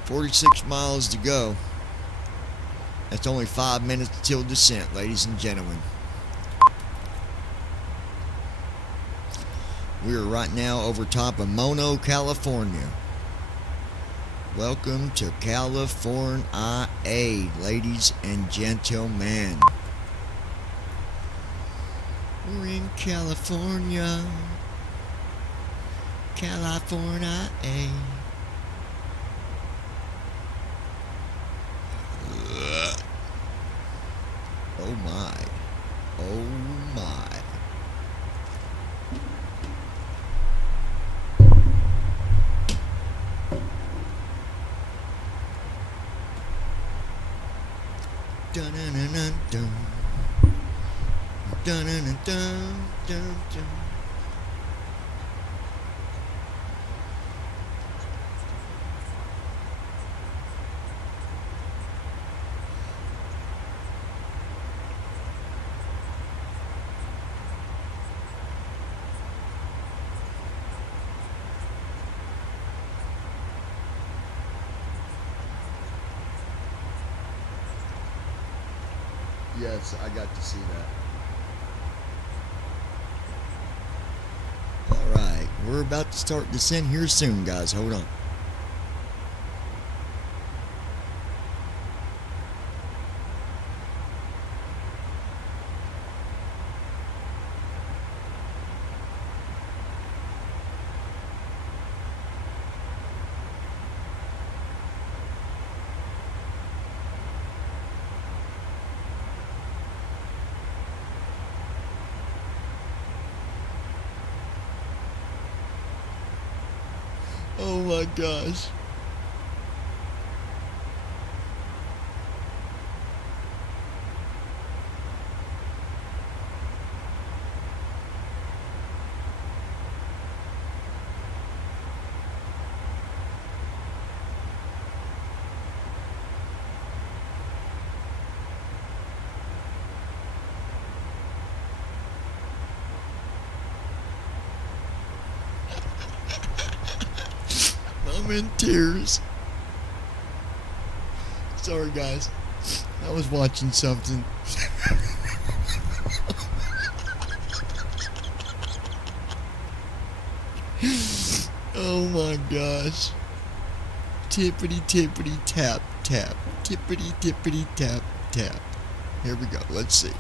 "46 miles to go. That's only 5 minutes till descent, ladies and gentlemen. We are right now over top of Mono, California. Welcome to California, ladies and gentlemen. We're in California. California. Oh my. Oh my. Dun dun dun dun dun. Dun dun dun dun dun dun. Yes, I got to see that. Alright, we're about to start descent here soon, guys. Hold on. Oh my gosh. I'm in tears. Sorry, guys. I was watching something. Oh my gosh. Tippity tippity tap tap. Tippity tippity tap tap. Here we go. Let's see.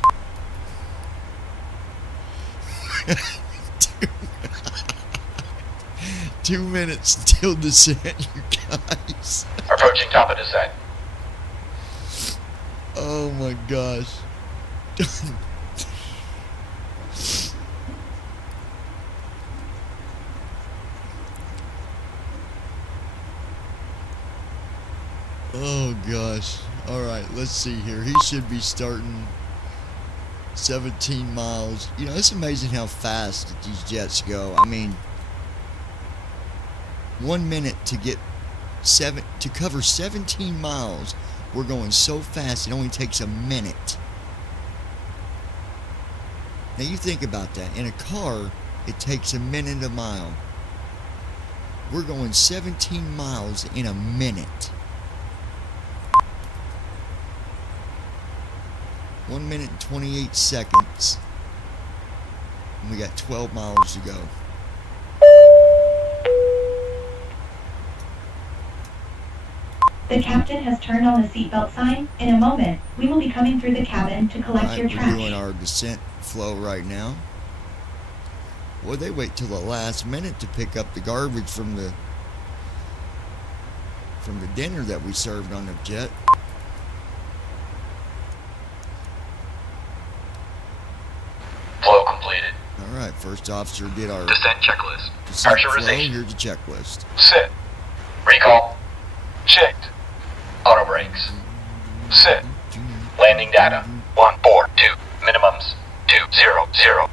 Two minutes till descent, you guys. Approaching top of descent. Oh my gosh. Oh gosh. Alright, let's see here. He should be starting 17 miles. You know, it's amazing how fast that these jets go. I mean, 1 minute to cover 17 miles. We're going so fast it only takes a minute. Now you think about that. In a car, it takes a minute a mile. We're going 17 miles in a minute. 1 minute and 28 seconds. And we got 12 miles to go. The captain has turned on the seatbelt sign. In a moment, we will be coming through the cabin to collect Alright, your we're trash. doing our descent flow right now. Well, they wait till the last minute to pick up the garbage from the dinner that we served on the jet. Flow completed. Alright, first officer did our Descent checklist. descent flow. Pressurization. Here's the checklist. Sit. Recall. Checked. Auto brakes. Sit. Landing data. 142. Minimums. 200.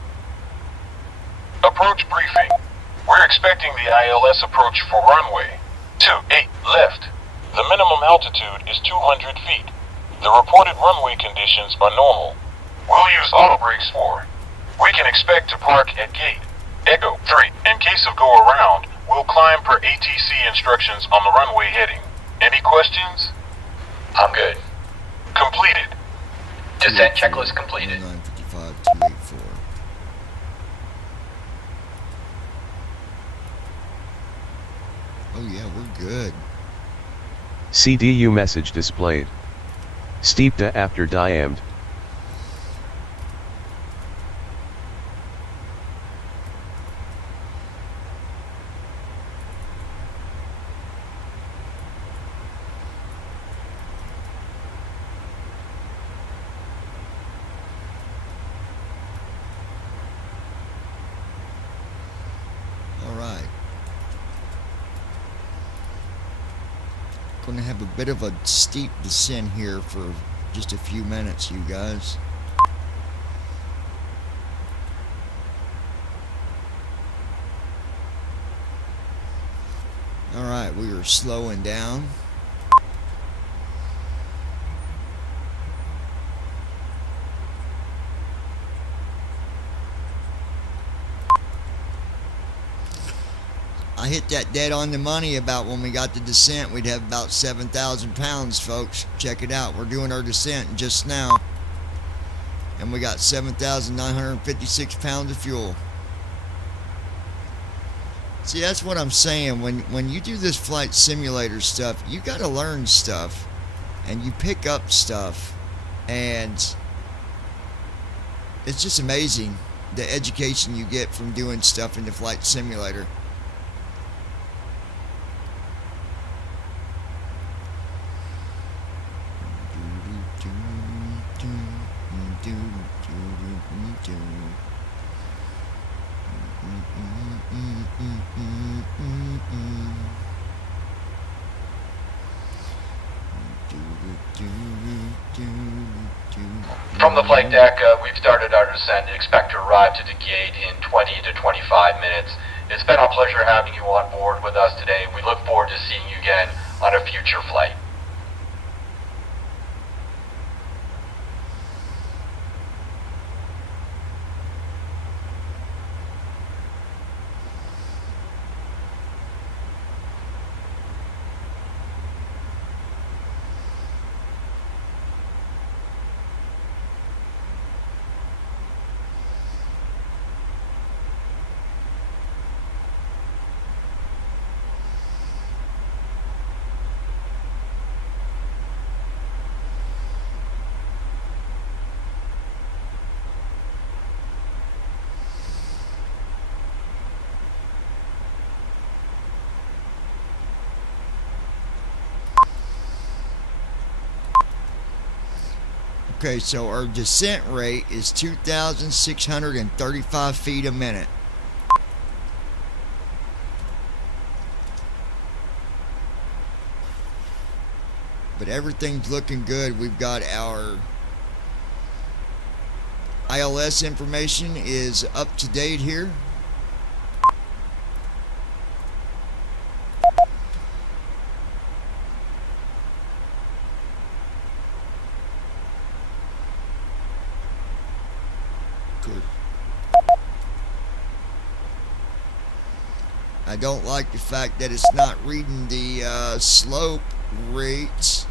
Approach briefing. We're expecting the ILS approach for runway 28 left. The minimum altitude is 200 feet. The reported runway conditions are normal. We'll use auto brakes for. We can expect to park at gate Echo 3. In case of go around, we'll climb per ATC instructions on the runway heading. Any questions? I'm good. Completed. Descent checklist completed. 955, 284. Oh yeah, we're good. CDU message displayed. Steepta after diamed. Alright. Going to have a bit of a steep descent here for just a few minutes, you guys. Alright, we are slowing down. I hit that dead on the money about when we got the descent. We'd have about 7,000 pounds, folks. Check it out. We're doing our descent just now. And we got 7,956 pounds of fuel. See, that's what I'm saying. When you do this flight simulator stuff, you got to learn stuff. And you pick up stuff. And it's just amazing the education you get from doing stuff in the flight simulator. From the flight deck, we've started our descent. Expect to arrive to the gate in 20 to 25 minutes. It's been a pleasure having you on board with us today. We look forward to seeing you again on a future flight. Okay, so our descent rate is 2,635 feet a minute. But everything's looking good. We've got our ILS information is up to date here. I don't like the fact that it's not reading the slope rates.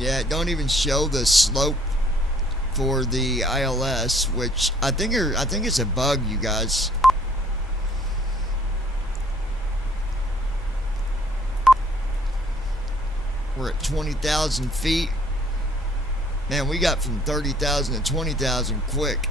Yeah, it don't even show the slope for the ILS, which I think it's a bug, you guys. We're at 20,000 feet. Man, we got from 30,000 to 20,000 quick.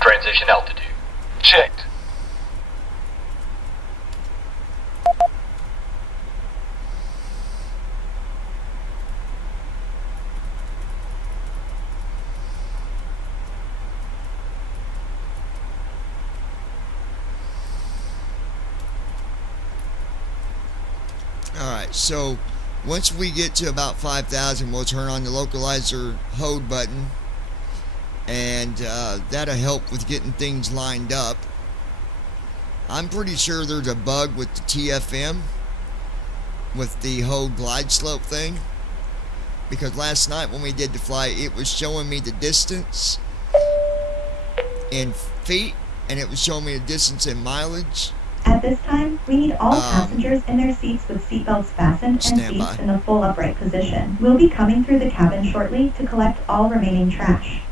Transition altitude. Checked. Alright, so once we get to about 5,000, we'll turn on the localizer hold button, and that'll help with getting things lined up. I'm pretty sure there's a bug with the TFM with the whole glide slope thing, because last night when we did the flight, it was showing me the distance in feet and it was showing me the distance in mileage. At this time, we need all passengers in their seats with seatbelts fastened and Stand seats by. in the full upright position. We'll be coming through the cabin shortly to collect all remaining trash.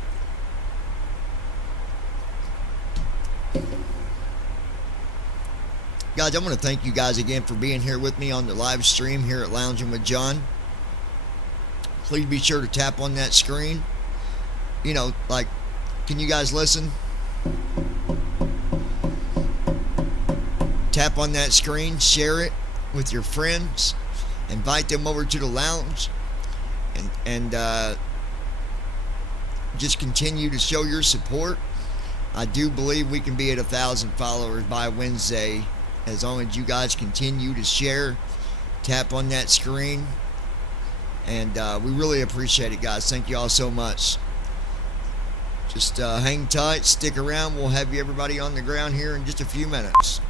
Guys, I want to thank you guys again for being here with me on the live stream here at Lounging with John. Please be sure to tap on that screen. You know, like, can you guys listen? Tap on that screen, share it with your friends, invite them over to the lounge, and just continue to show your support. I do believe we can be at 1,000 followers by Wednesday, as long as you guys continue to share, tap on that screen, and we really appreciate it, guys. Thank you all so much. Just hang tight, stick around. We'll have you everybody on the ground here in just a few minutes.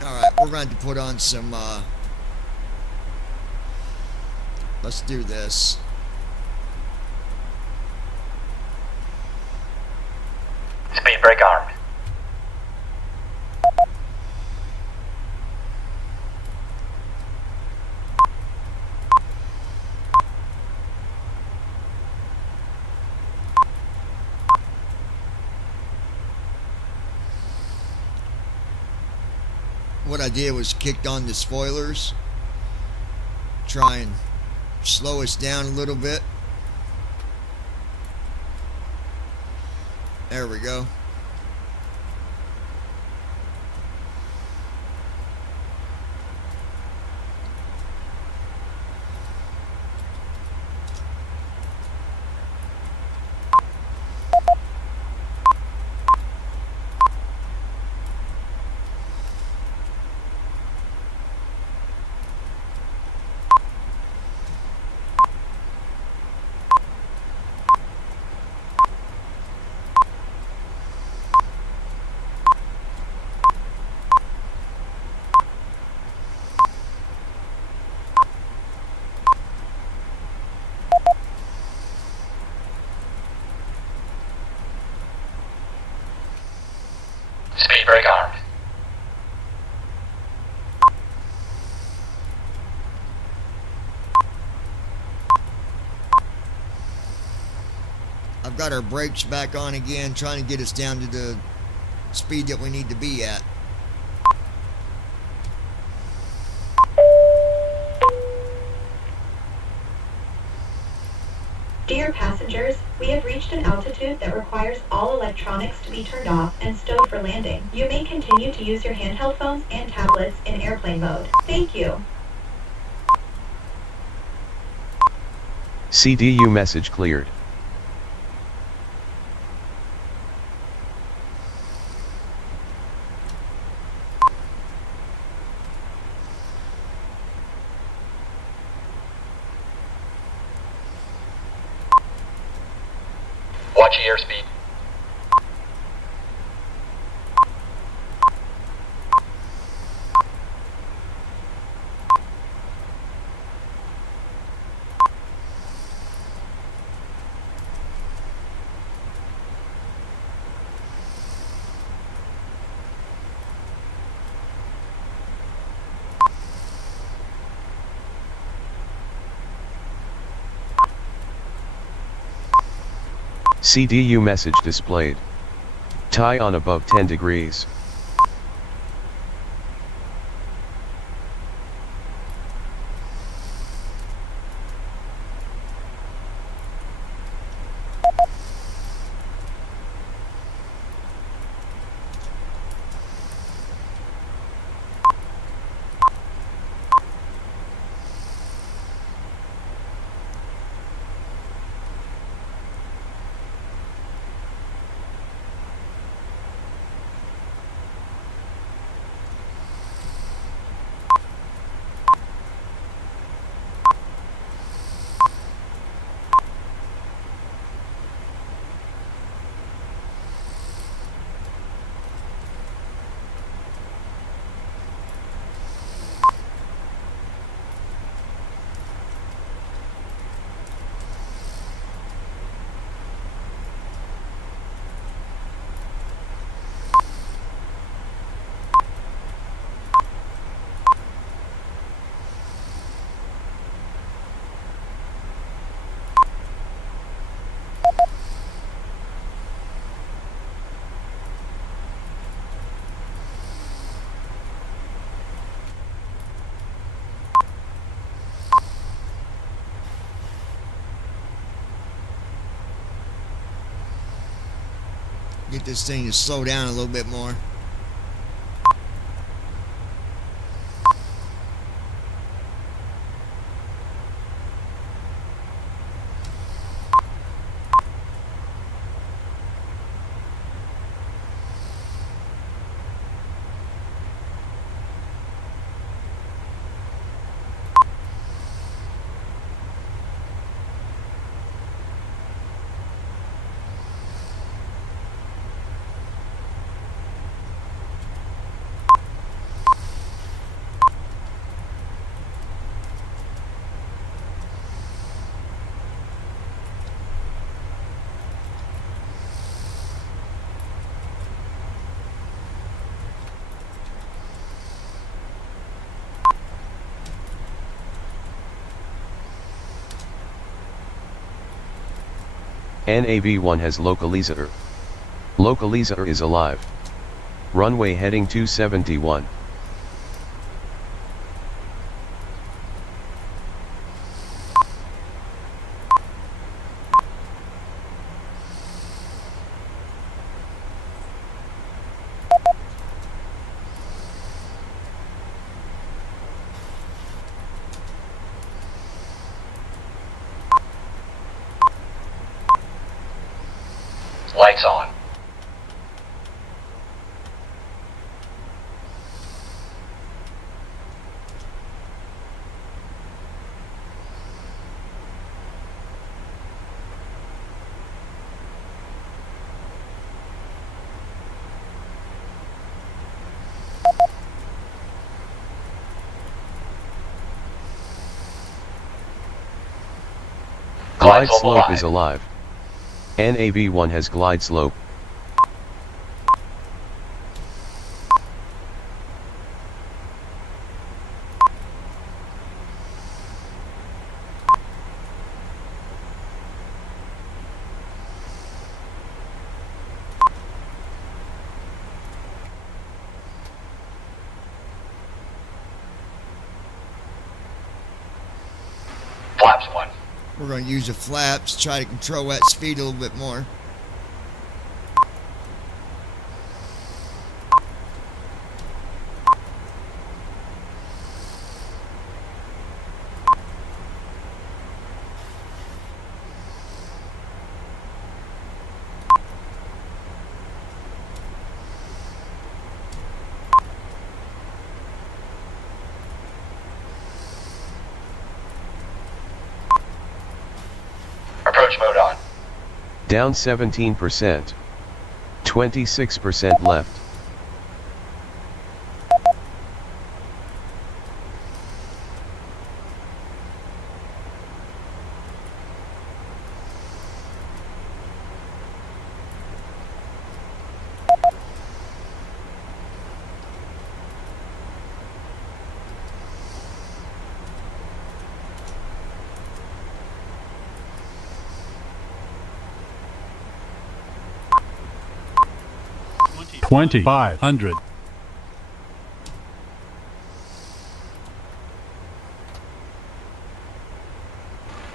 Alright, we're going to put on some, let's do this. Speed brake armed. What I did was kicked on the spoilers, try and slow us down a little bit. There we go. Speed brake armed. I've got our brakes back on again, trying to get us down to the speed that we need to be at. Dear passengers, we have reached an altitude that requires all electronics to be turned off and stowed for landing. You may continue to use your handheld phones and tablets in airplane mode. Thank you. CDU message cleared. Watch your airspeed. CDU message displayed. Tie on above 10 degrees. Get this thing to slow down a little bit more. NAV1 has localizer. Localizer is alive. Runway heading 271. Lights on. Glide slope is alive. NAV1 has glide slope. Flaps 1. We're going to use the flaps, try to control that speed a little bit more. Approach mode on. Down 17%. 26% left. $2,500.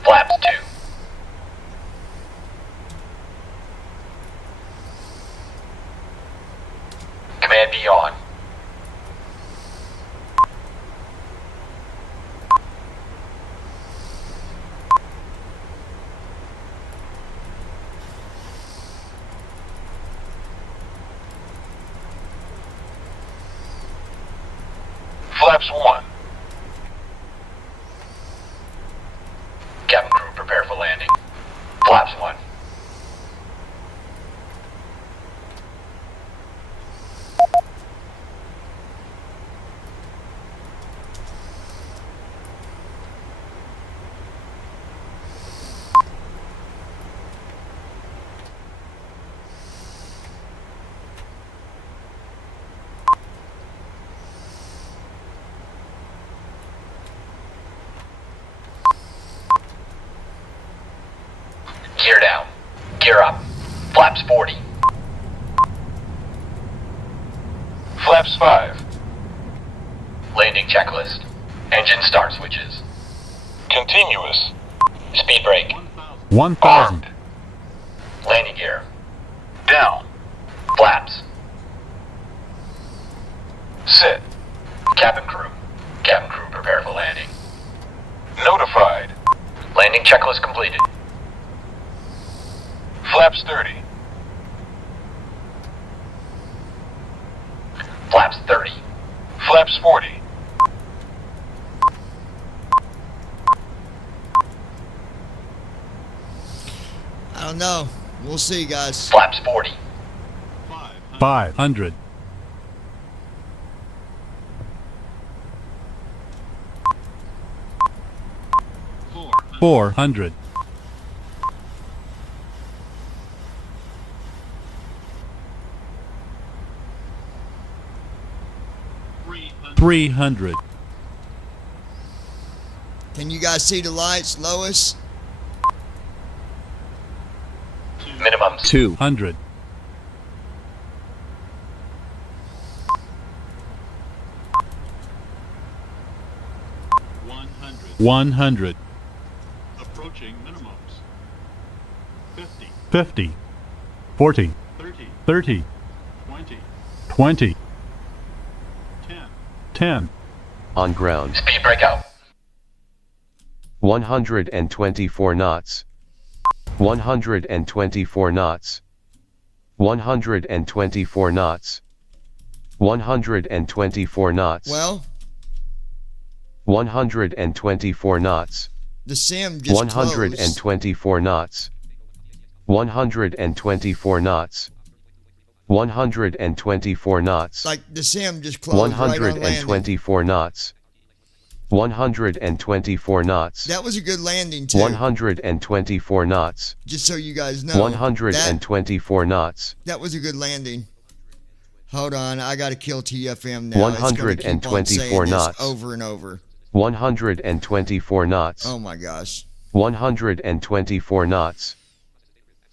Flaps 2. Command B on. Flaps 1. Cabin crew, prepare for landing. Flaps 1. Gear down. Gear up. Flaps 40. Flaps 5. Landing checklist. Engine start switches. Continuous. Speed brake. 1,000. Landing gear. Down. Flaps. Set. Cabin crew. Cabin crew, prepare for landing. Notified. Landing checklist completed. Flaps 30. Flaps 30. Flaps 40. I don't know. We'll see, guys. Flaps 40. 500. $400. $300. Can you guys see the lights, Lois? Minimum. 200. $100. Approaching minimums. 50. 50. 40. 30. 30. 20. 20. 10. 10. On ground. Speed breakout. 124 knots. 124 knots. 124 knots. 124 knots. Well, 124 knots. the sim just 124 knots. 124 knots. 124 knots. like the sim just closed right on landing. 124 knots. 124 knots. That was a good landing too. 124 knots. Just so you guys know. 124 knots. That was a good landing. Hold on, I gotta kill TFM now. It's gonna keep on 124 saying this knots. over and over. 124 knots. Oh my gosh. 124 knots.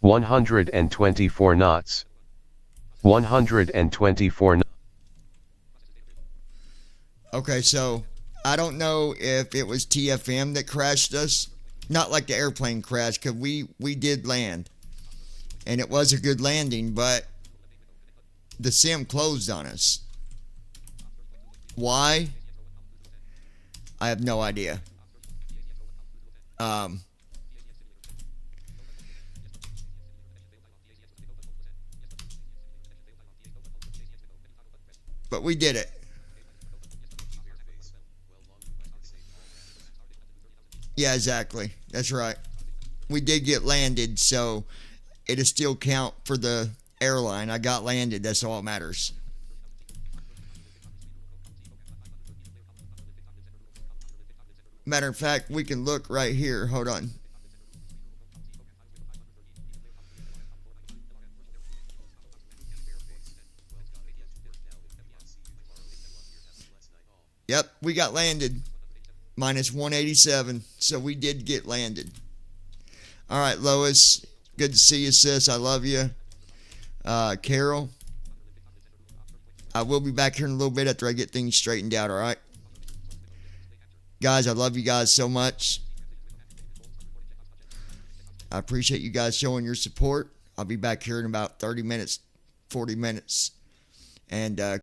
124 knots. 124 knots. Okay, so I don't know if it was TFM that crashed us Not like the airplane crash, because we did land. And it was a good landing, but the sim closed on us. Why? I have no idea. But we did it. Yeah, exactly. That's right. We did get landed, so it'll still count for the airline. I got landed. That's all that matters. Matter of fact, we can look right here. Hold on. Yep, we got landed. Minus 187. So we did get landed. All right, Lois. Good to see you, sis. I love you. Carol. I will be back here in a little bit after I get things straightened out, all right? Guys, I love you guys so much. I appreciate you guys showing your support. I'll be back here in about 30 minutes, 40 minutes. And